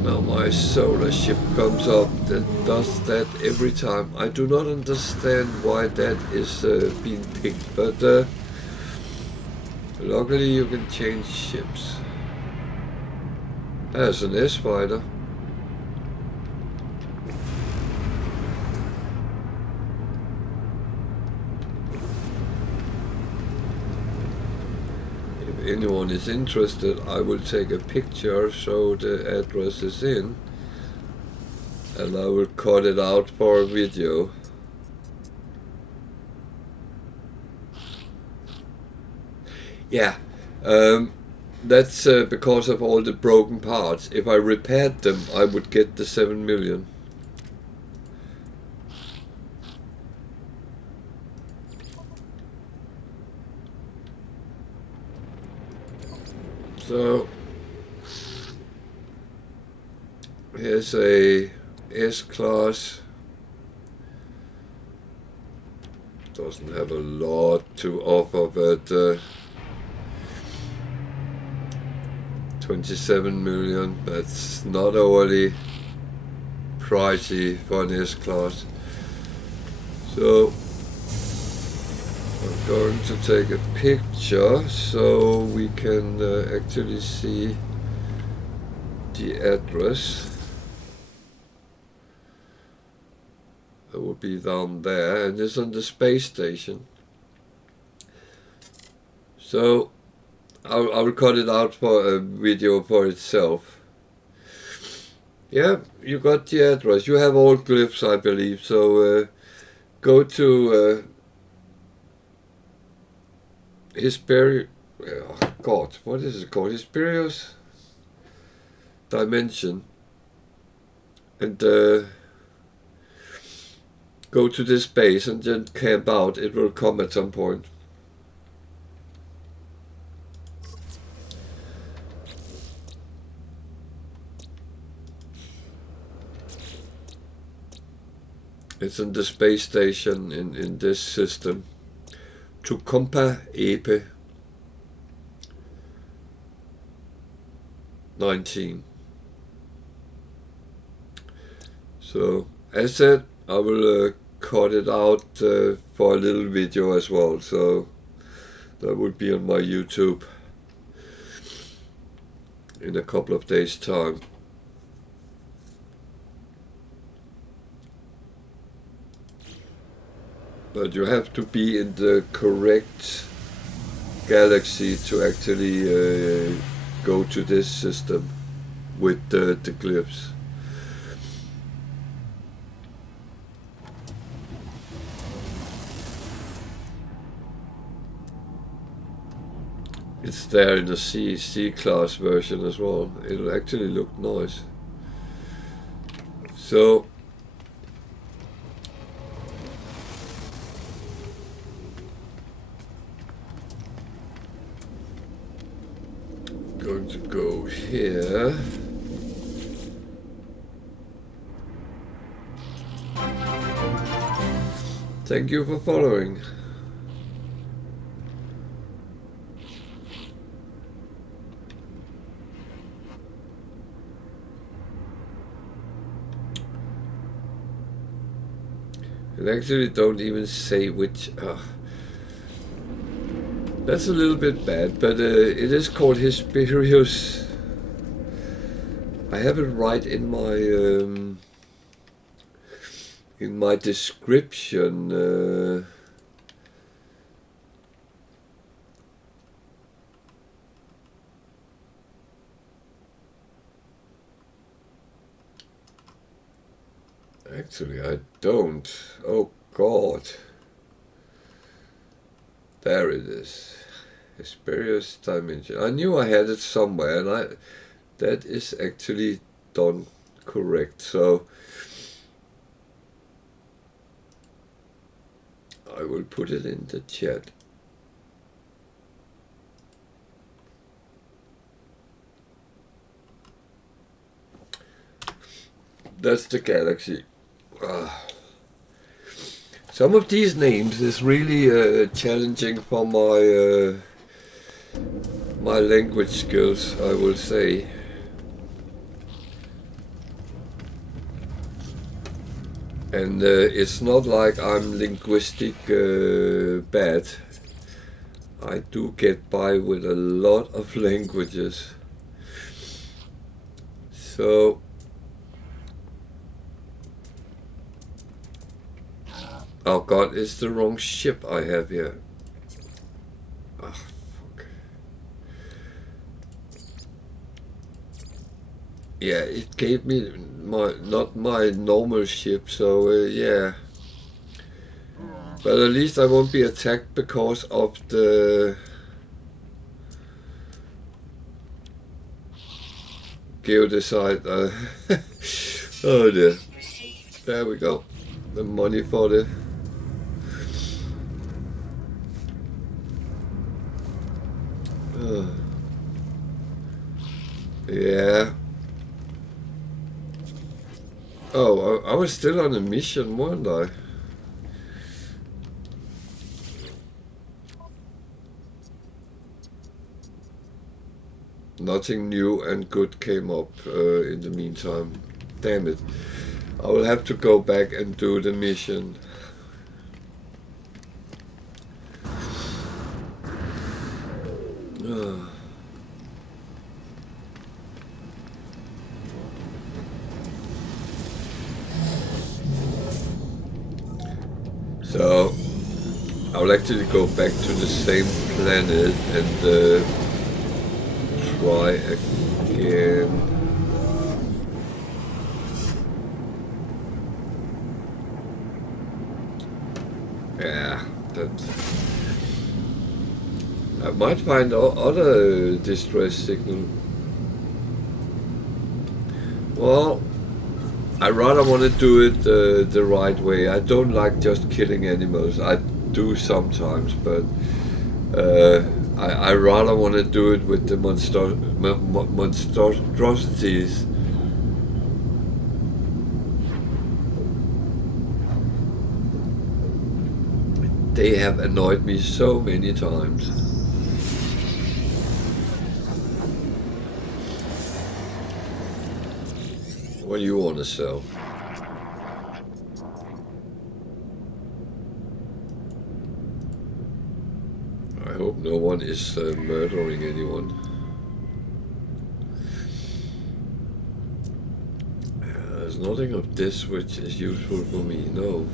Now my solar ship comes up that does that every time. I do not understand why that is being picked, but luckily you can change ships. There's an S-Fighter. If anyone is interested, I will take a picture so the address is in, and I will cut it out for a video. Yeah, that's because of all the broken parts. If I repaired them, I would get the 7 million. So here's a S-Class. Doesn't have a lot to offer, but 27 million, that's not overly pricey for an S-Class. So I'm going to take a picture so we can actually see the address. It will be down there, and it's on the space station. So I will cut it out for a video for itself. Yeah, you got the address. You have all glyphs, I believe. So go to God, what is it called? Hesperios Dimension, and go to this base and then camp out. It will come at some point. It's in the space station in this system. Tucumpa Epe 19. So as said, I will cut it out for a little video as well, so that will be on my YouTube in a couple of days' time. But you have to be in the correct galaxy to actually go to this system with the glyphs. it's there in the C class version as well. It'll actually look nice. So going to go here. Thank you for following. And actually don't even say which. That's a little bit bad, but it is called Hesperius. I have it right in my description. Actually, I don't. Oh God. There it is. Hesperius dimension. I knew I had it somewhere, and that is actually done correct. So I will put it in the chat. That's the galaxy. Some of these names is really challenging for my language skills, I will say. And it's not like I'm linguistic bad. I do get by with a lot of languages. So oh God, it's the wrong ship I have here. Oh, fuck. Yeah, it gave me not my normal ship, so yeah. But at least I won't be attacked because of the geodeside. Oh dear. There we go. The money for the yeah. Oh, I was still on a mission, weren't I? Nothing new and good came up in the meantime. Damn it. I will have to go back and do the mission. So I will actually go back to the same planet and try again. Yeah, I might find other distress signal. Well, I rather want to do it the right way. I don't like just killing animals. I do sometimes, but I rather want to do it with the monstrosities. They have annoyed me so many times. What do you want to sell? I hope no one is murdering anyone. There's nothing of this which is useful for me, no.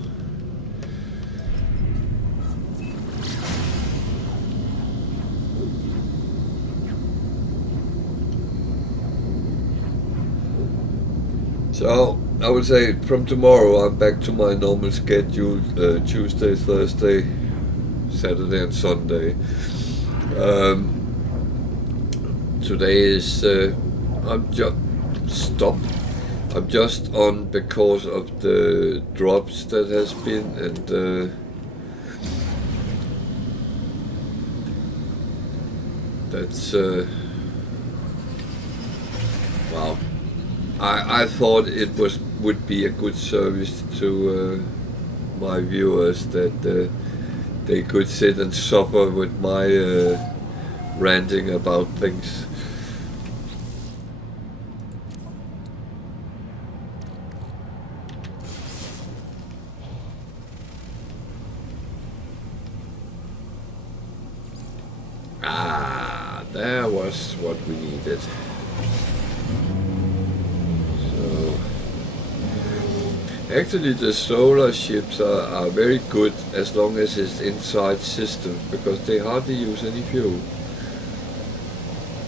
So I would say from tomorrow I'm back to my normal schedule, Tuesday, Thursday, Saturday and Sunday. today is I'm just stop. I'm just on because of the drops that has been, and that's wow. I thought it would be a good service to my viewers that they could sit and suffer with my ranting about things. Ah, there was what we needed. So, actually the solar ships are very good as long as it's inside systems, because they hardly use any fuel.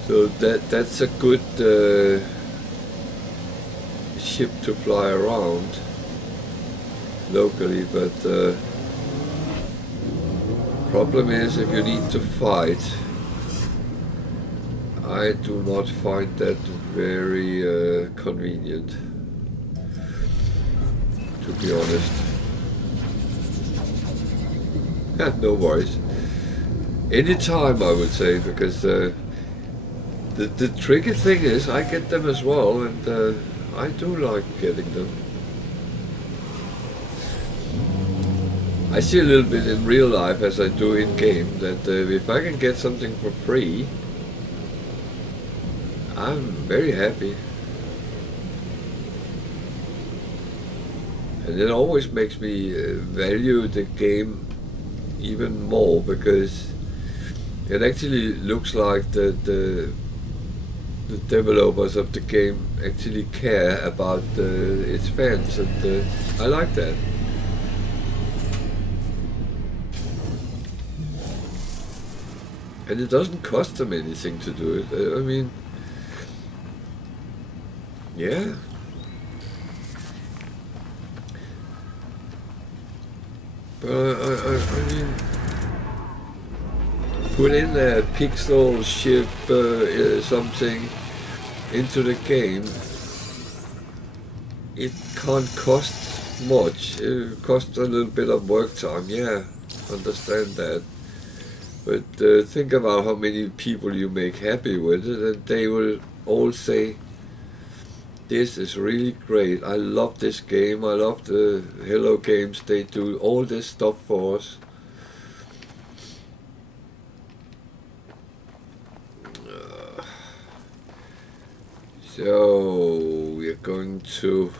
So that's a good ship to fly around locally, but problem is if you need to fight, I do not find that very convenient, to be honest. No worries. Anytime, I would say, because the tricky thing is I get them as well, and I do like getting them. I see a little bit in real life, as I do in game, that if I can get something for free, I'm very happy. And it always makes me value the game even more, because it actually looks like the developers of the game actually care about its fans, and I like that. And it doesn't cost them anything to do it. I mean, yeah. But I mean, put in a pixel ship something into the game. It can't cost much. It costs a little bit of work time. Yeah, understand that. But think about how many people you make happy with it, and they will all say, this is really great. I love this game. I love the Hello Games. They do all this stuff for us. So we're going to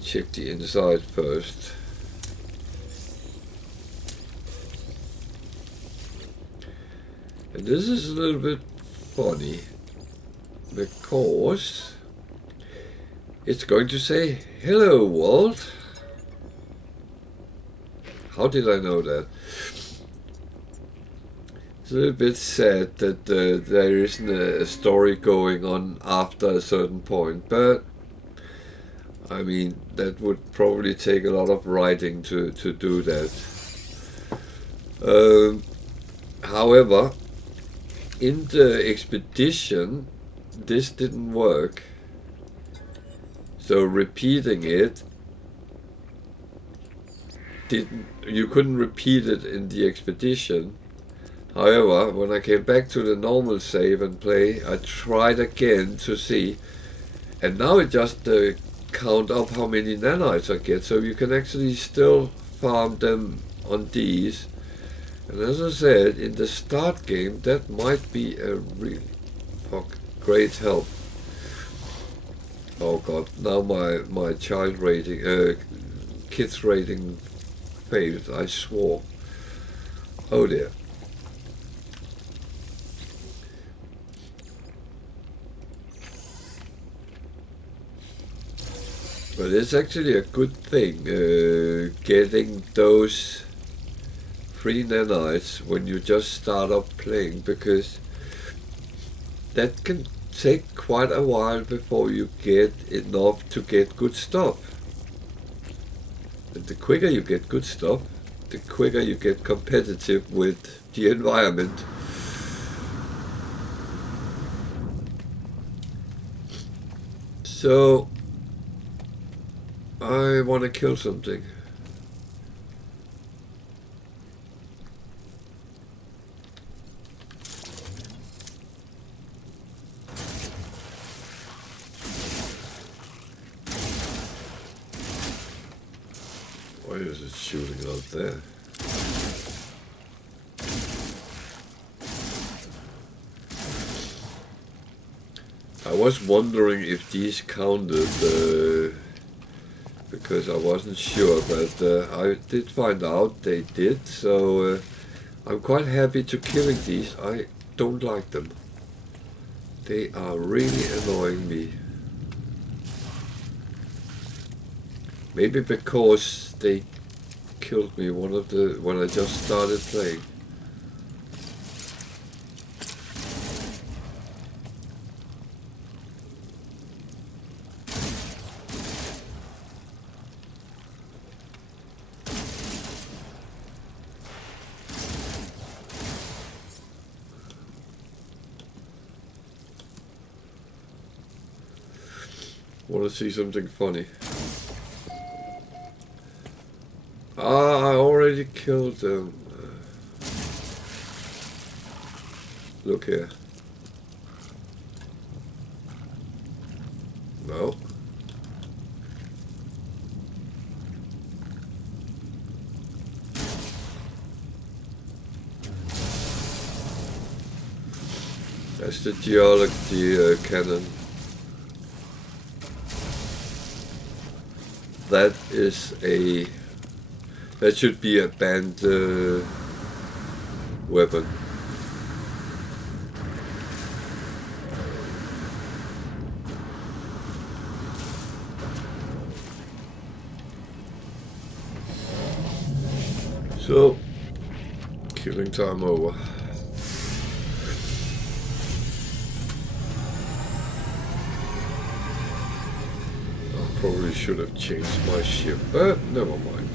check the inside first. And this is a little bit funny, because it's going to say, hello world. How did I know that? It's a little bit sad that there isn't a story going on after a certain point, but I mean, that would probably take a lot of writing to do that. However, in the expedition, this didn't work. So repeating it you couldn't repeat it in the expedition. However, when I came back to the normal save and play, I tried again to see, and now it just count up how many nanites I get, so you can actually still farm them on these. And as I said, in the start game, that might be a really great help. Oh god, now my child rating, kids rating failed, I swore. Oh dear. But it's actually a good thing, getting those free nanites when you just start up playing, because that can take quite a while before you get enough to get good stuff. And the quicker you get good stuff, the quicker you get competitive with the environment. So I want to kill something. Why is it shooting out there? I was wondering if these counted, because I wasn't sure, but I did find out they did, so I'm quite happy to killing these. I don't like them. They are really annoying me. Maybe because they killed me when I just started playing. Want to see something funny? Ah, I already killed them. Look here. No. That's the geology cannon. That should be a banned weapon. So, killing time over. I probably should have changed my ship, but never mind.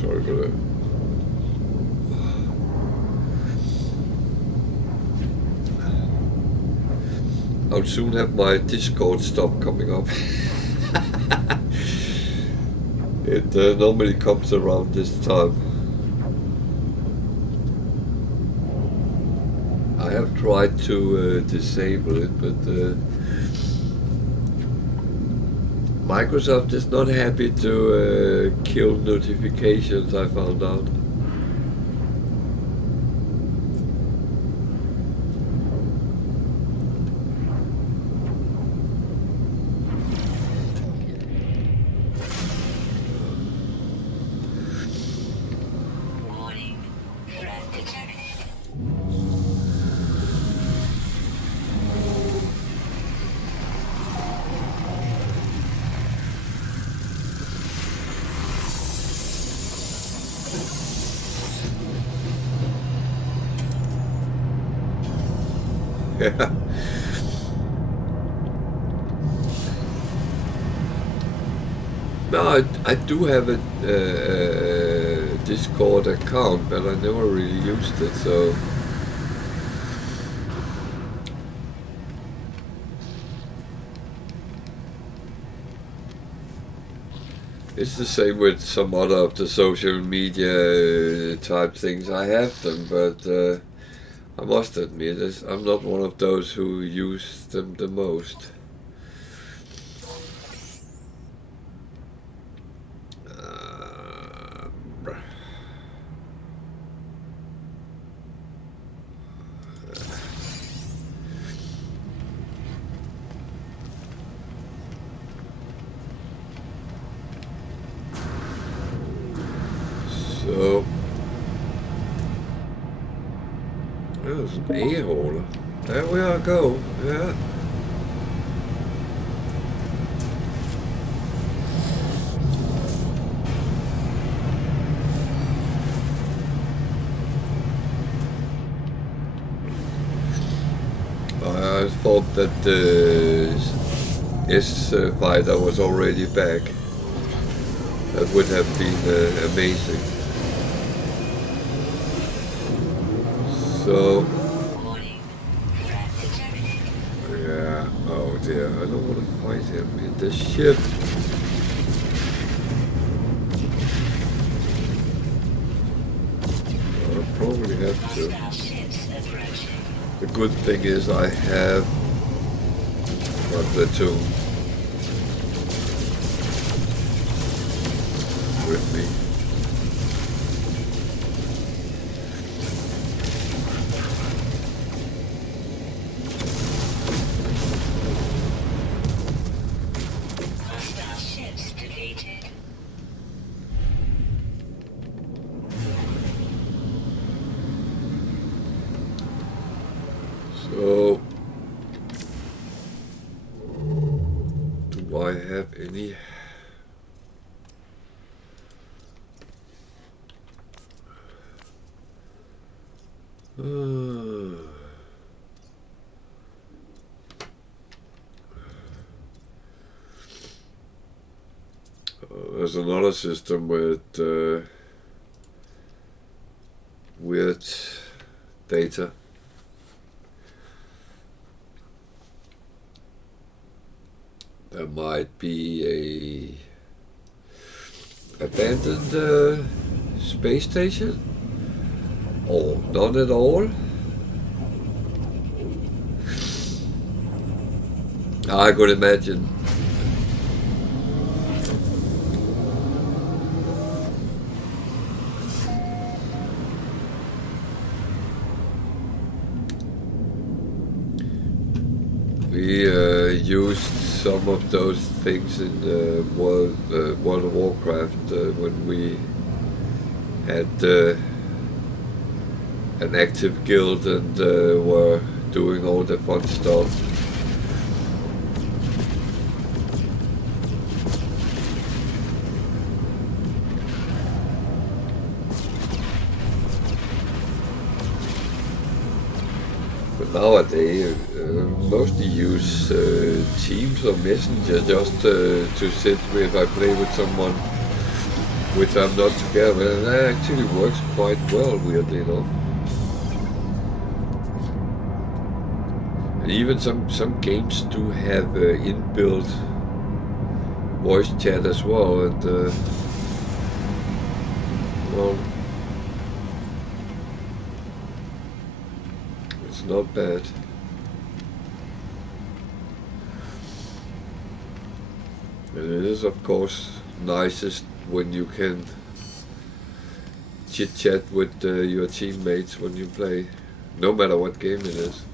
Sorry for that. I'll soon have my Discord stop coming up. It normally comes around this time. I have tried to disable it, but Microsoft is not happy to kill notifications, I found out. Warning. Threat detected. Yeah. No, I do have a Discord account, but I never really used it, so... It's the same with some other of the social media type things. I have them, but I must admit, I'm not one of those who use them the most. There's an A-hole. There we are, go. Yeah. I thought that the S-fighter was already back. That would have been amazing. So, yeah, oh dear, I don't want to fight him in the ship. I'll probably have to. The good thing is I have my platoon with me. So, do I have any? There's another system with weird data. There might be a abandoned space station, or none at all. I could imagine. We used some of those things in World of Warcraft when we had an active guild and were doing all the fun stuff. But nowadays, mostly use Teams or Messenger just to sit with. I play with someone which I'm not together with, and that actually works quite well, weirdly enough. And even some games do have inbuilt voice chat as well, and well, it's not bad. And it is, of course, nicest when you can chit chat with your teammates when you play, no matter what game it is.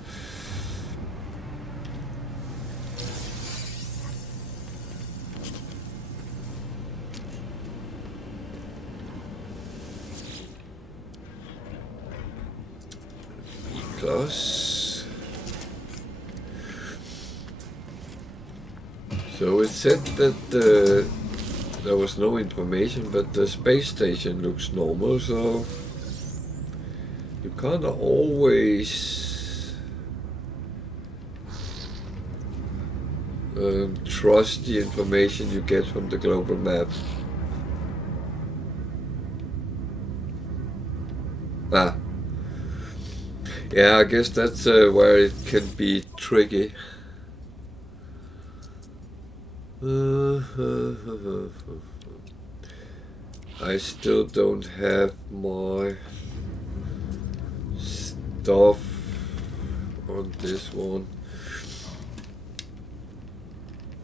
Plus, so it said that there was no information, but the space station looks normal, so you can't always trust the information you get from the global map. Yeah, I guess that's where it can be tricky. I still don't have my stuff on this one.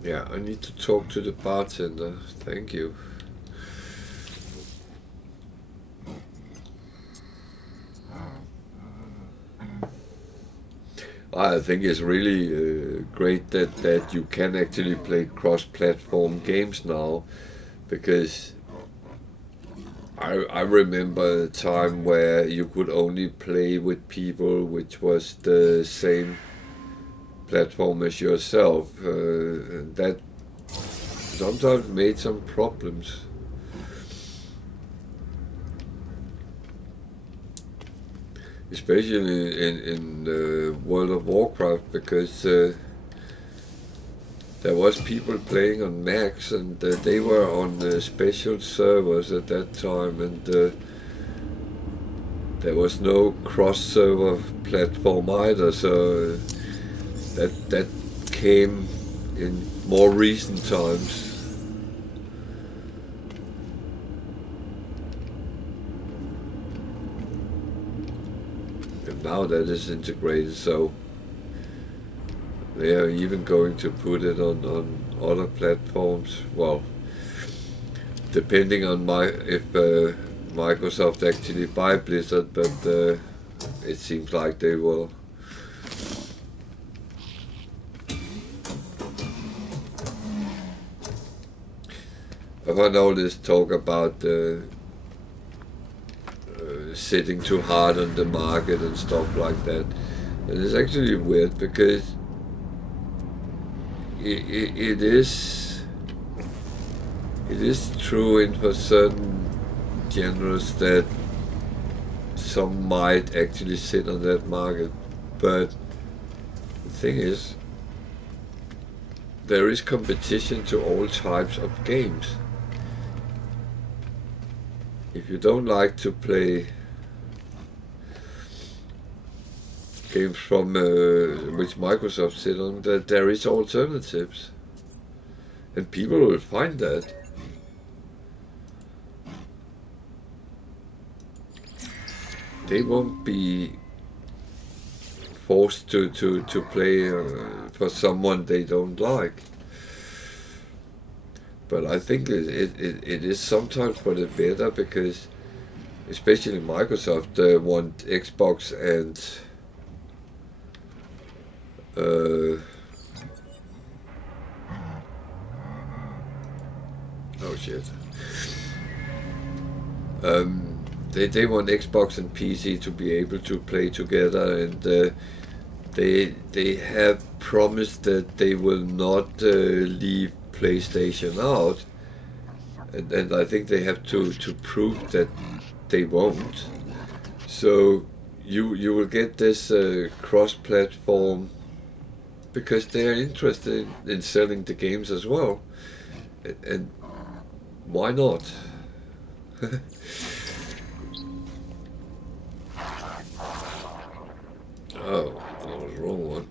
Yeah, I need to talk to the bartender. Thank you. I think it's really great that you can actually play cross-platform games now, because I remember a time where you could only play with people which was the same platform as yourself. That sometimes made some problems. Especially in World of Warcraft, because there was people playing on Macs, and they were on special servers at that time, and there was no cross-server platform either, so that came in more recent times. And now that is integrated, so they are even going to put it on other platforms. Well, depending on if Microsoft actually buy Blizzard, but it seems like they will. I've heard all this talk about sitting too hard on the market and stuff like that, and it's actually weird because it is true in for certain genres that some might actually sit on that market, but the thing is, there is competition to all types of games. If you don't like to play games from which Microsoft sit on, that there is alternatives, and people will find that. They won't be forced to play for someone they don't like. But I think it is sometimes for the better, because especially Microsoft want Xbox and oh shit. They want Xbox and PC to be able to play together, and they have promised that they will not leave PlayStation out, and I think they have to prove that they won't. So you will get this cross-platform, because they are interested in selling the games as well, and why not? Oh, that was the wrong one.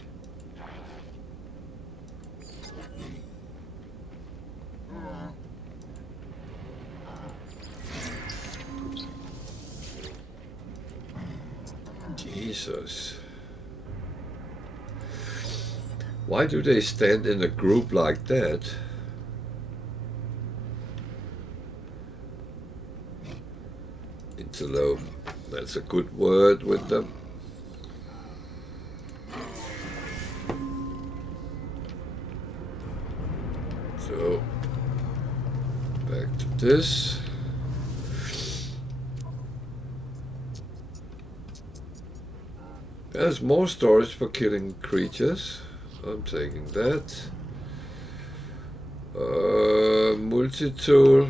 Jesus. Why do they stand in a group like that? Interlope. That's a good word with them. So, back to this. There's more storage for killing creatures. I'm taking that. Multi-tool.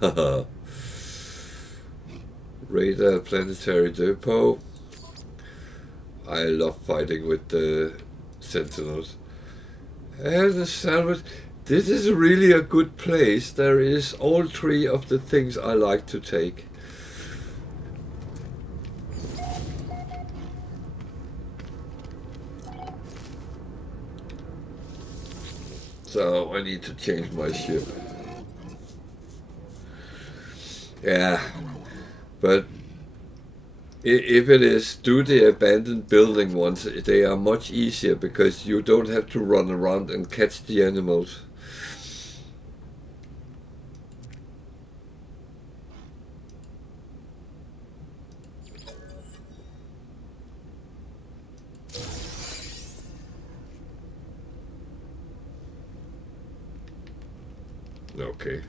Haha. Radar planetary depot. I love fighting with the sentinels. And the salvage. This is really a good place. There is all three of the things I like to take. So I need to change my ship. Yeah, but if it is, do the abandoned building ones. They are much easier because you don't have to run around and catch the animals. Okay.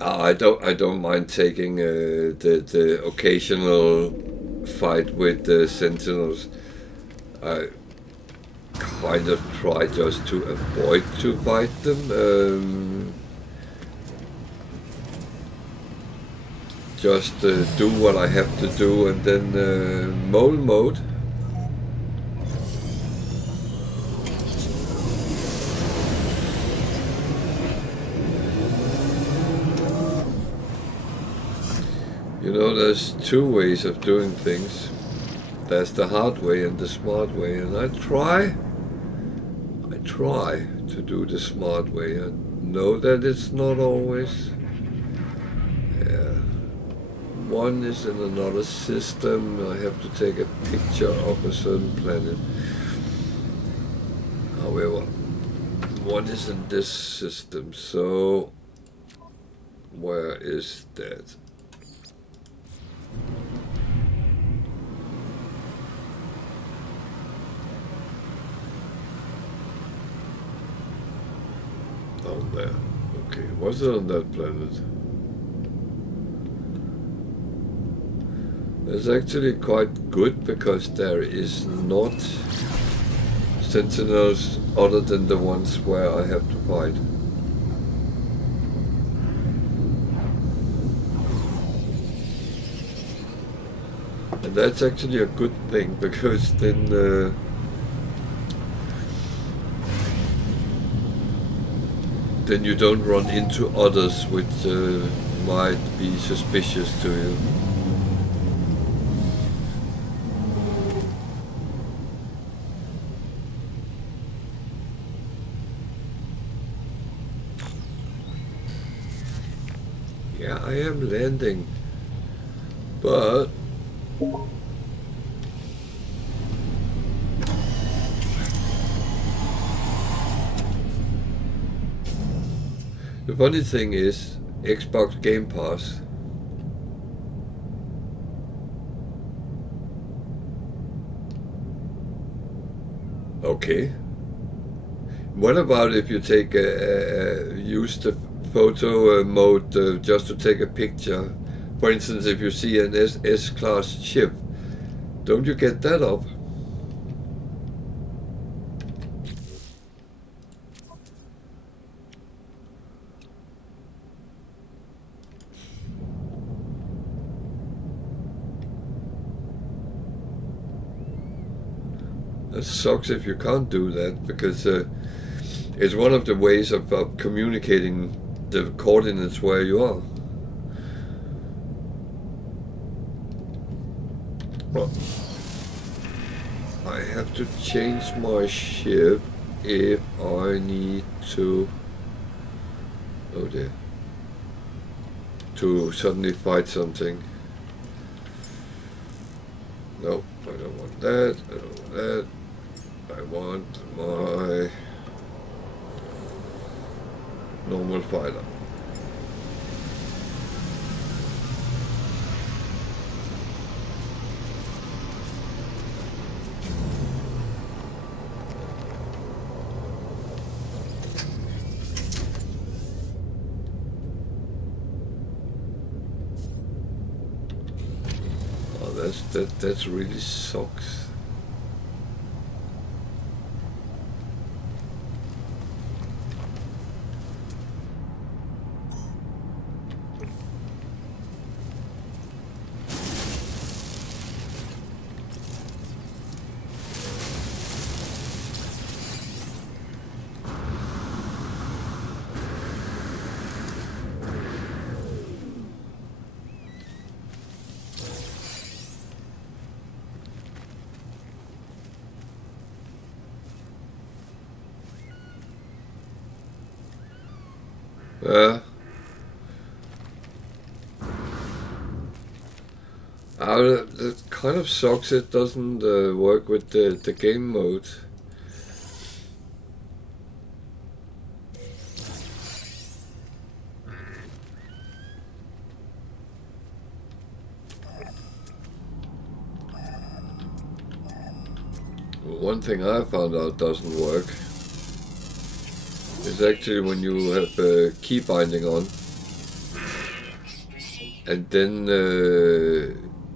I don't mind taking the occasional fight with the sentinels. I kind of try just to avoid to fight them. Just do what I have to do, and then mole mode. You know, there's two ways of doing things. There's the hard way and the smart way, and I try to do the smart way. I know that it's not always. Yeah. One is in another system. I have to take a picture of a certain planet. However, one is in this system, so where is that? Down there. Okay, was it on that planet? It's actually quite good because there is not sentinels other than the ones where I have to fight. And that's actually a good thing because then you don't run into others which might be suspicious to you. Yeah, I am landing, but the funny thing is, Xbox Game Pass okay. What about if you take use the photo mode just to take a picture? For instance, if you see an S-class ship, don't you get that up? It sucks if you can't do that, because it's one of the ways of communicating the coordinates where you are. Well, I have to change my ship if I need to. Oh dear. To suddenly fight something. No, I don't want that. I don't want that. I want my normal fighter. Oh, that's really sucks. It kind of sucks it doesn't work with the game mode. One thing I found out doesn't work is actually when you have key binding on. and then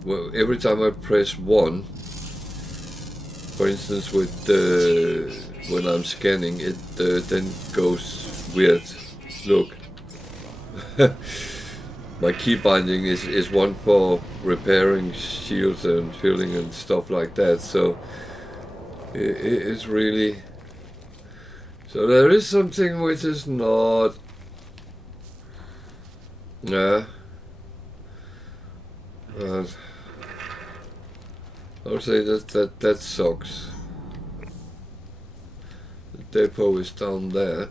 well, every time I press 1, for instance with when I'm scanning it, then goes weird. Look. My key binding is one for repairing shields and filling and stuff like that, so it's really... So there is something which is not... Yeah. But I would say that sucks. The depot is down there.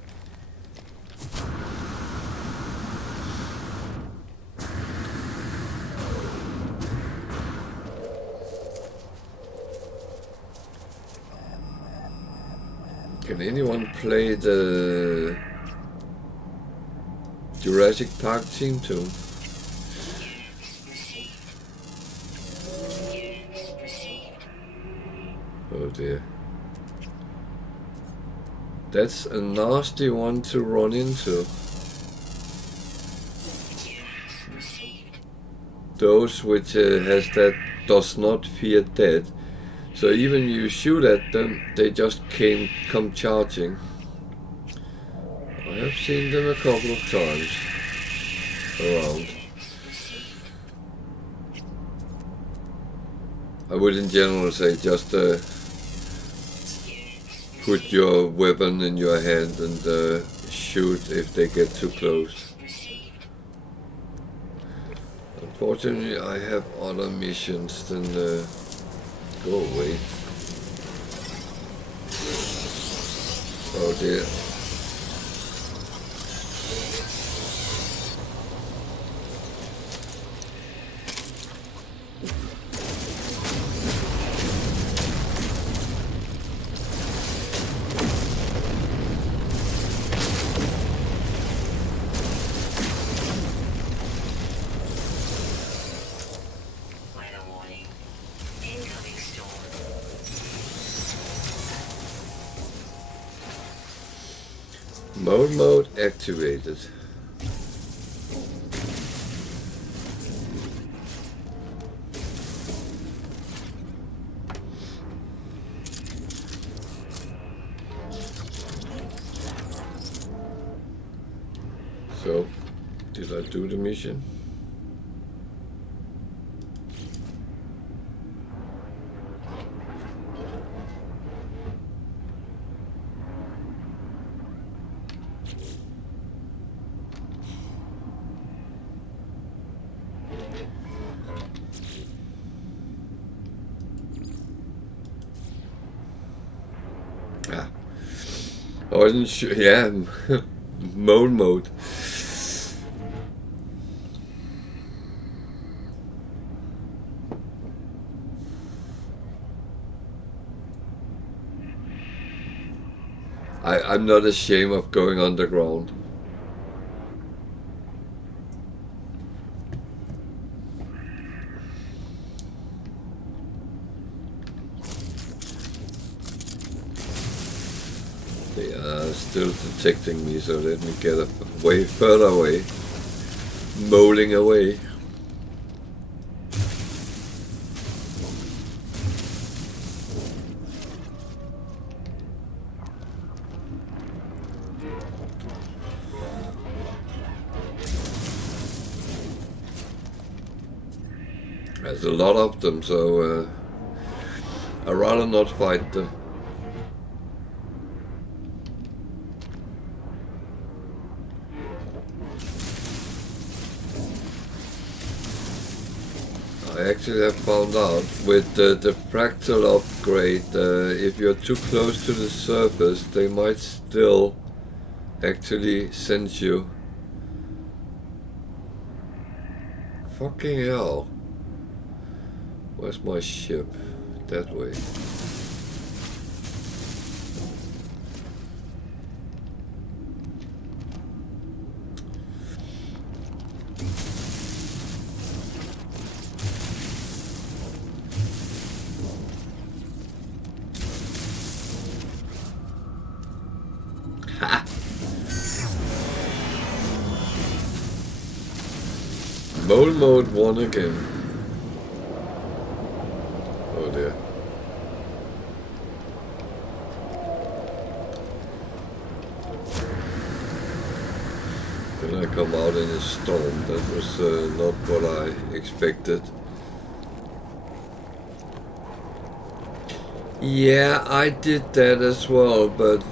Can anyone play the Jurassic Park theme tune? Oh dear. That's a nasty one to run into. Those which has that does not fear death. So even you shoot at them, they just come charging. I have seen them a couple of times around. I would in general say just put your weapon in your hand and shoot if they get too close. Unfortunately, I have other missions than go away. Oh dear. Mode activated. So, did I do the mission? I wasn't sure. Yeah, mode. I'm not ashamed of going underground. They are still detecting me, so let me get way further away. Moling away. There's a lot of them, so I'd rather not fight them. I actually have found out with the fractal upgrade, if you're too close to the surface, they might still actually sense you. Fucking hell. Where's my ship? That way. Mole mode 1 again. Oh dear. Then I come out in a storm. That was not what I expected. Yeah, I did that as well, but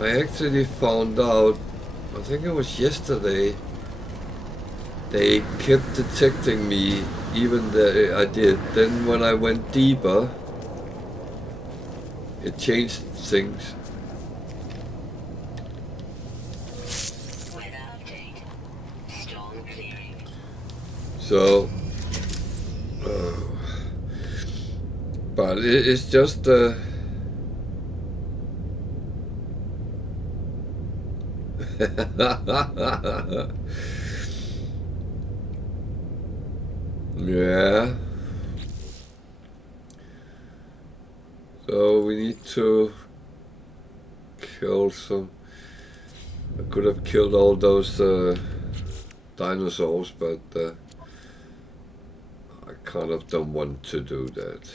I actually found out, I think it was yesterday, they kept detecting me even though I did. Then when I went deeper, it changed things. Weather update. Storm clearing. So, but it's just yeah. So we need to kill some. I could have killed all those dinosaurs, but I kind of don't want to do that.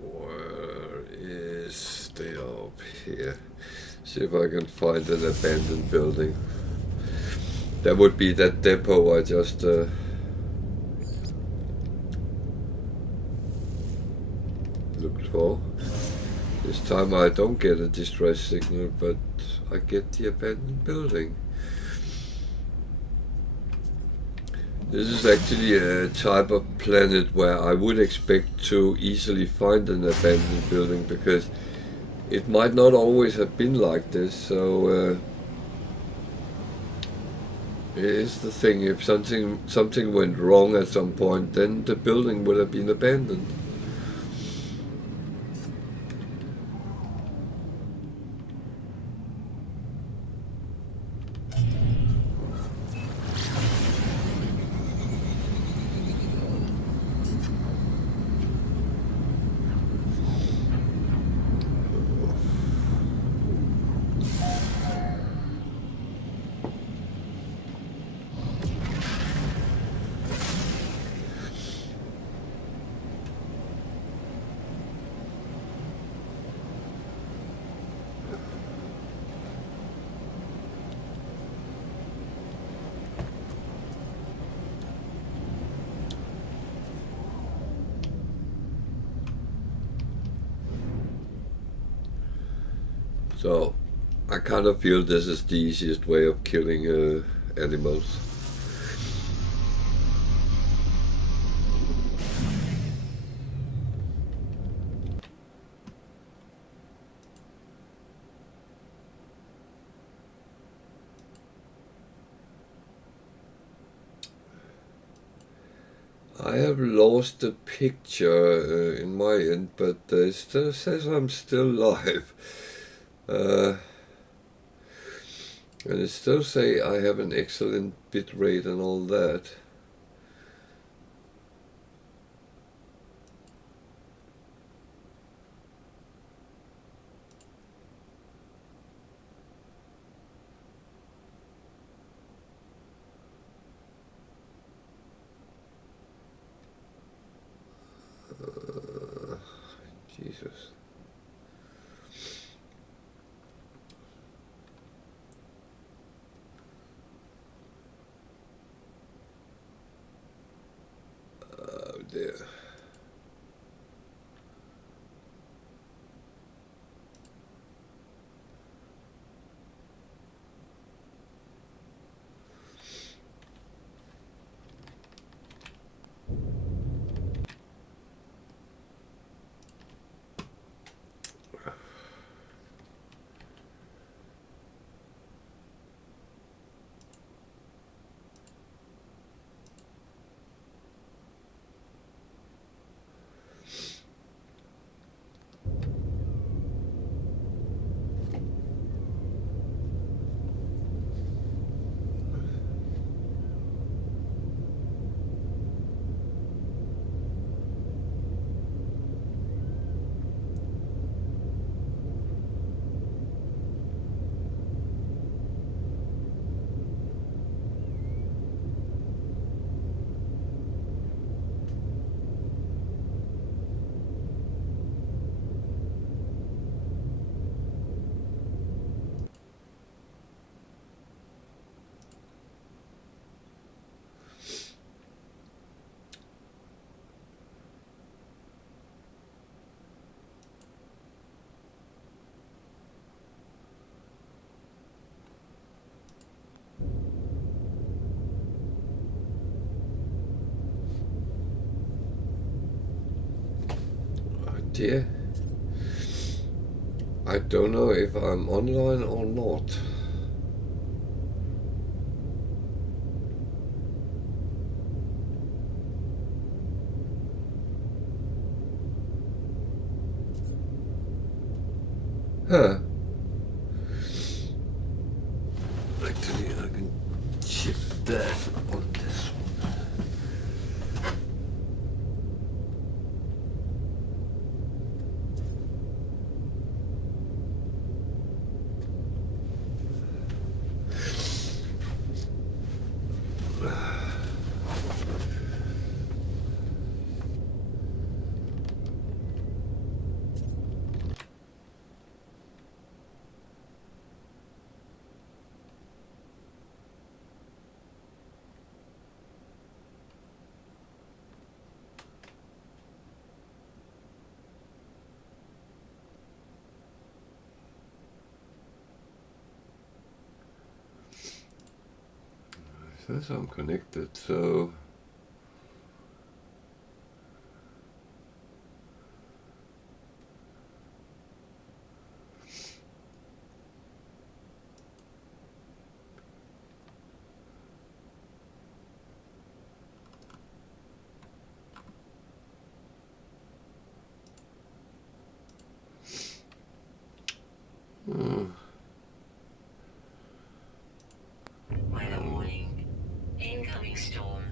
Where is they up here? See if I can find an abandoned building. That would be that depot I just looked for. This time I don't get a distress signal, but I get the abandoned building. This is actually a type of planet where I would expect to easily find an abandoned building, because it might not always have been like this. So here's the thing: if something went wrong at some point, then the building would have been abandoned. So I kind of feel this is the easiest way of killing animals. I have lost the picture in my end, but it still says I'm still live. And it still say I have an excellent bit rate and all that. Jesus. Oh dear. idea. I don't know if I'm online or not. Huh. Actually, I can check that on this one. It says I'm connected, so Weather warning. Incoming storm.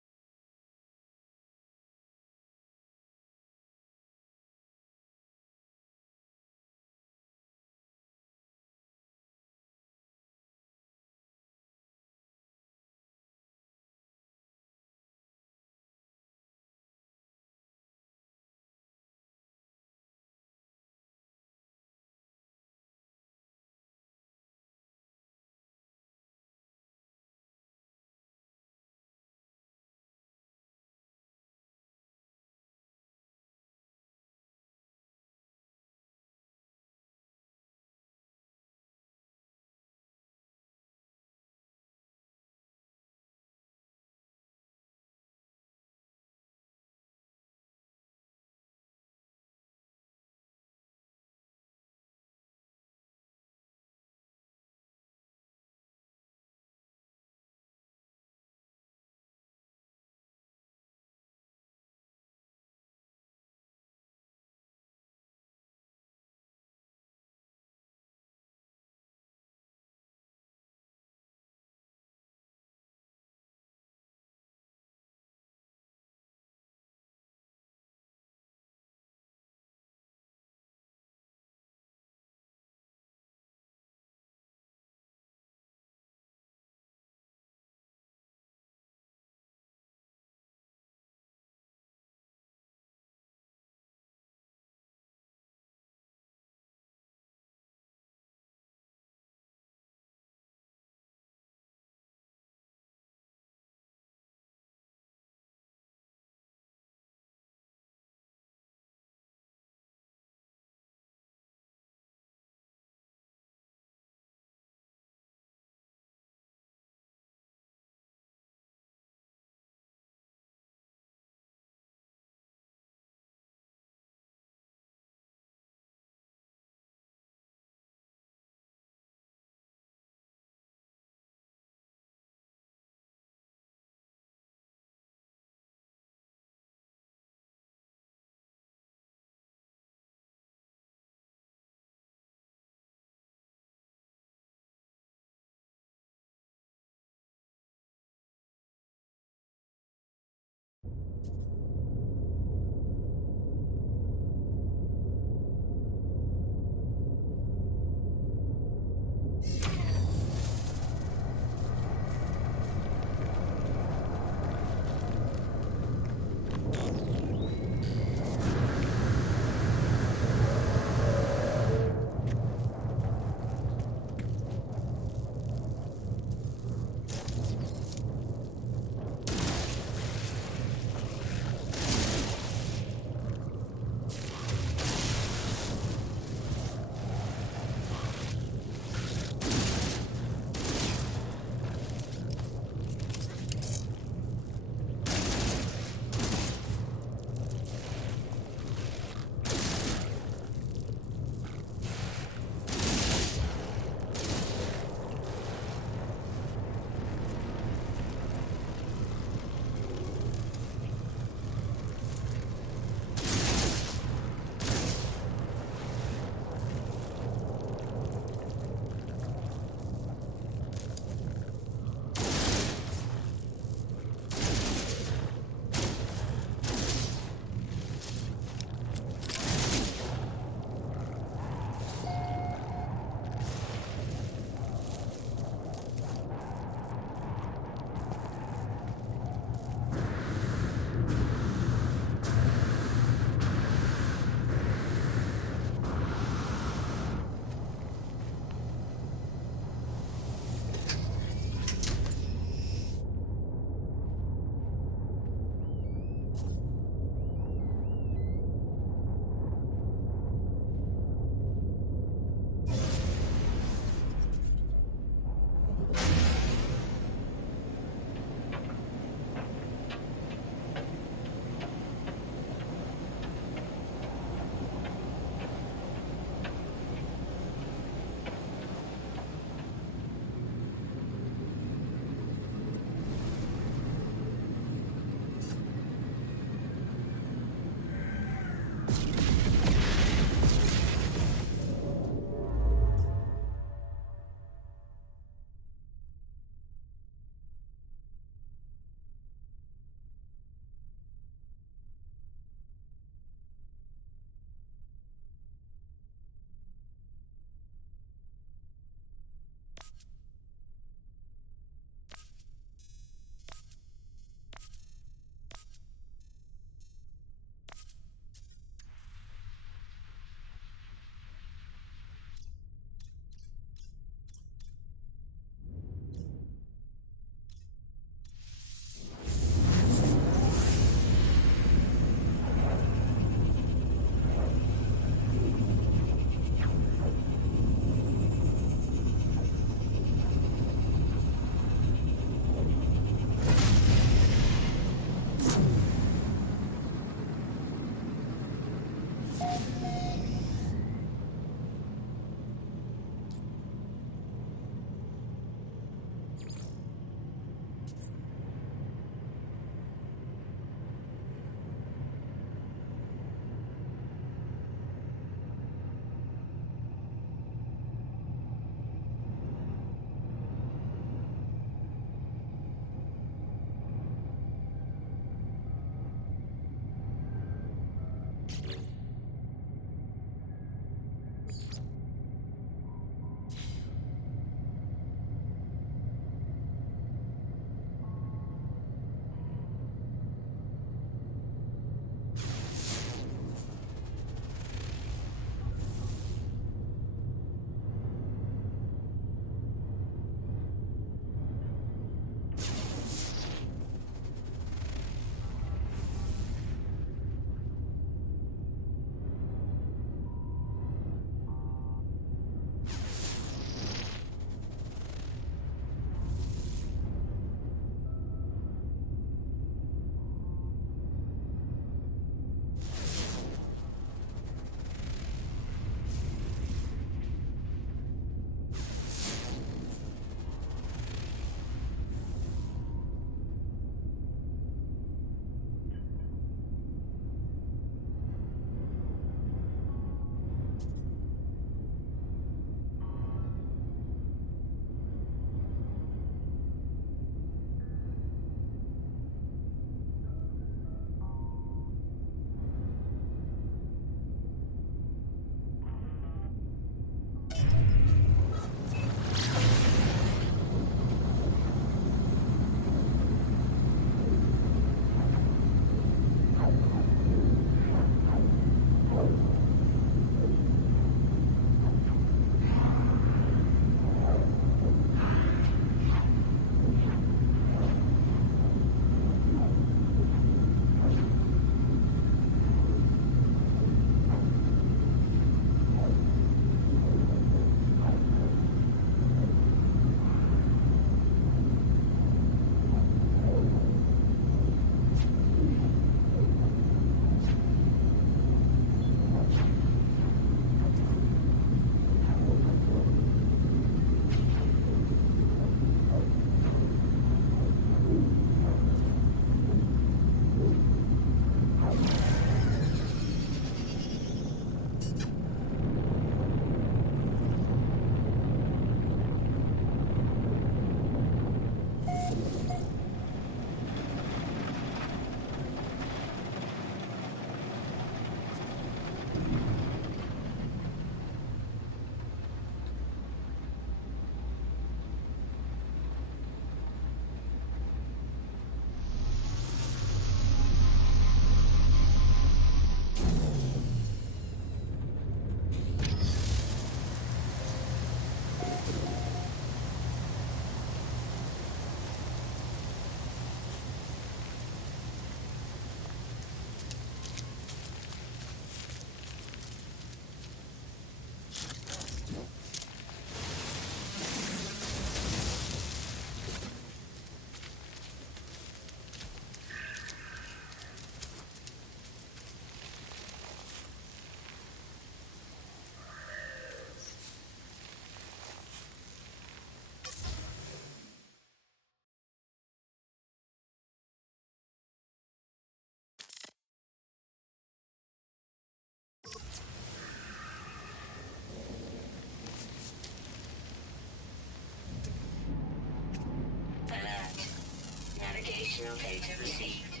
Additional data received.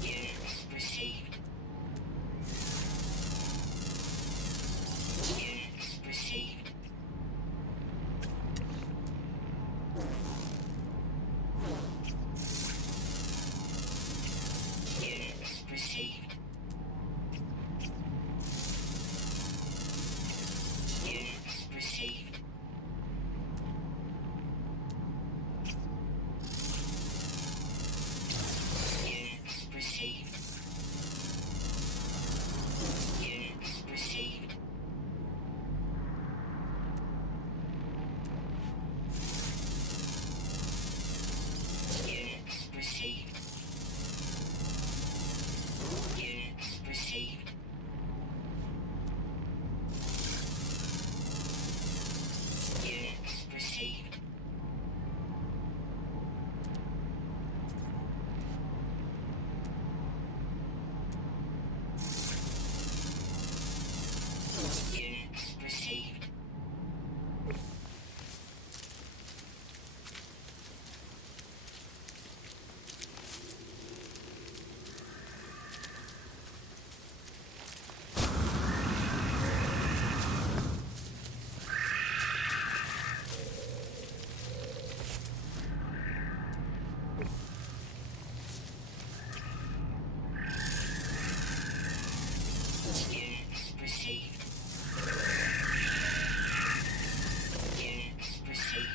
Units received. Units received. Units received. Units received. Units received. Units received. Units received. Units received. Units received. Units received. Units received. Units received.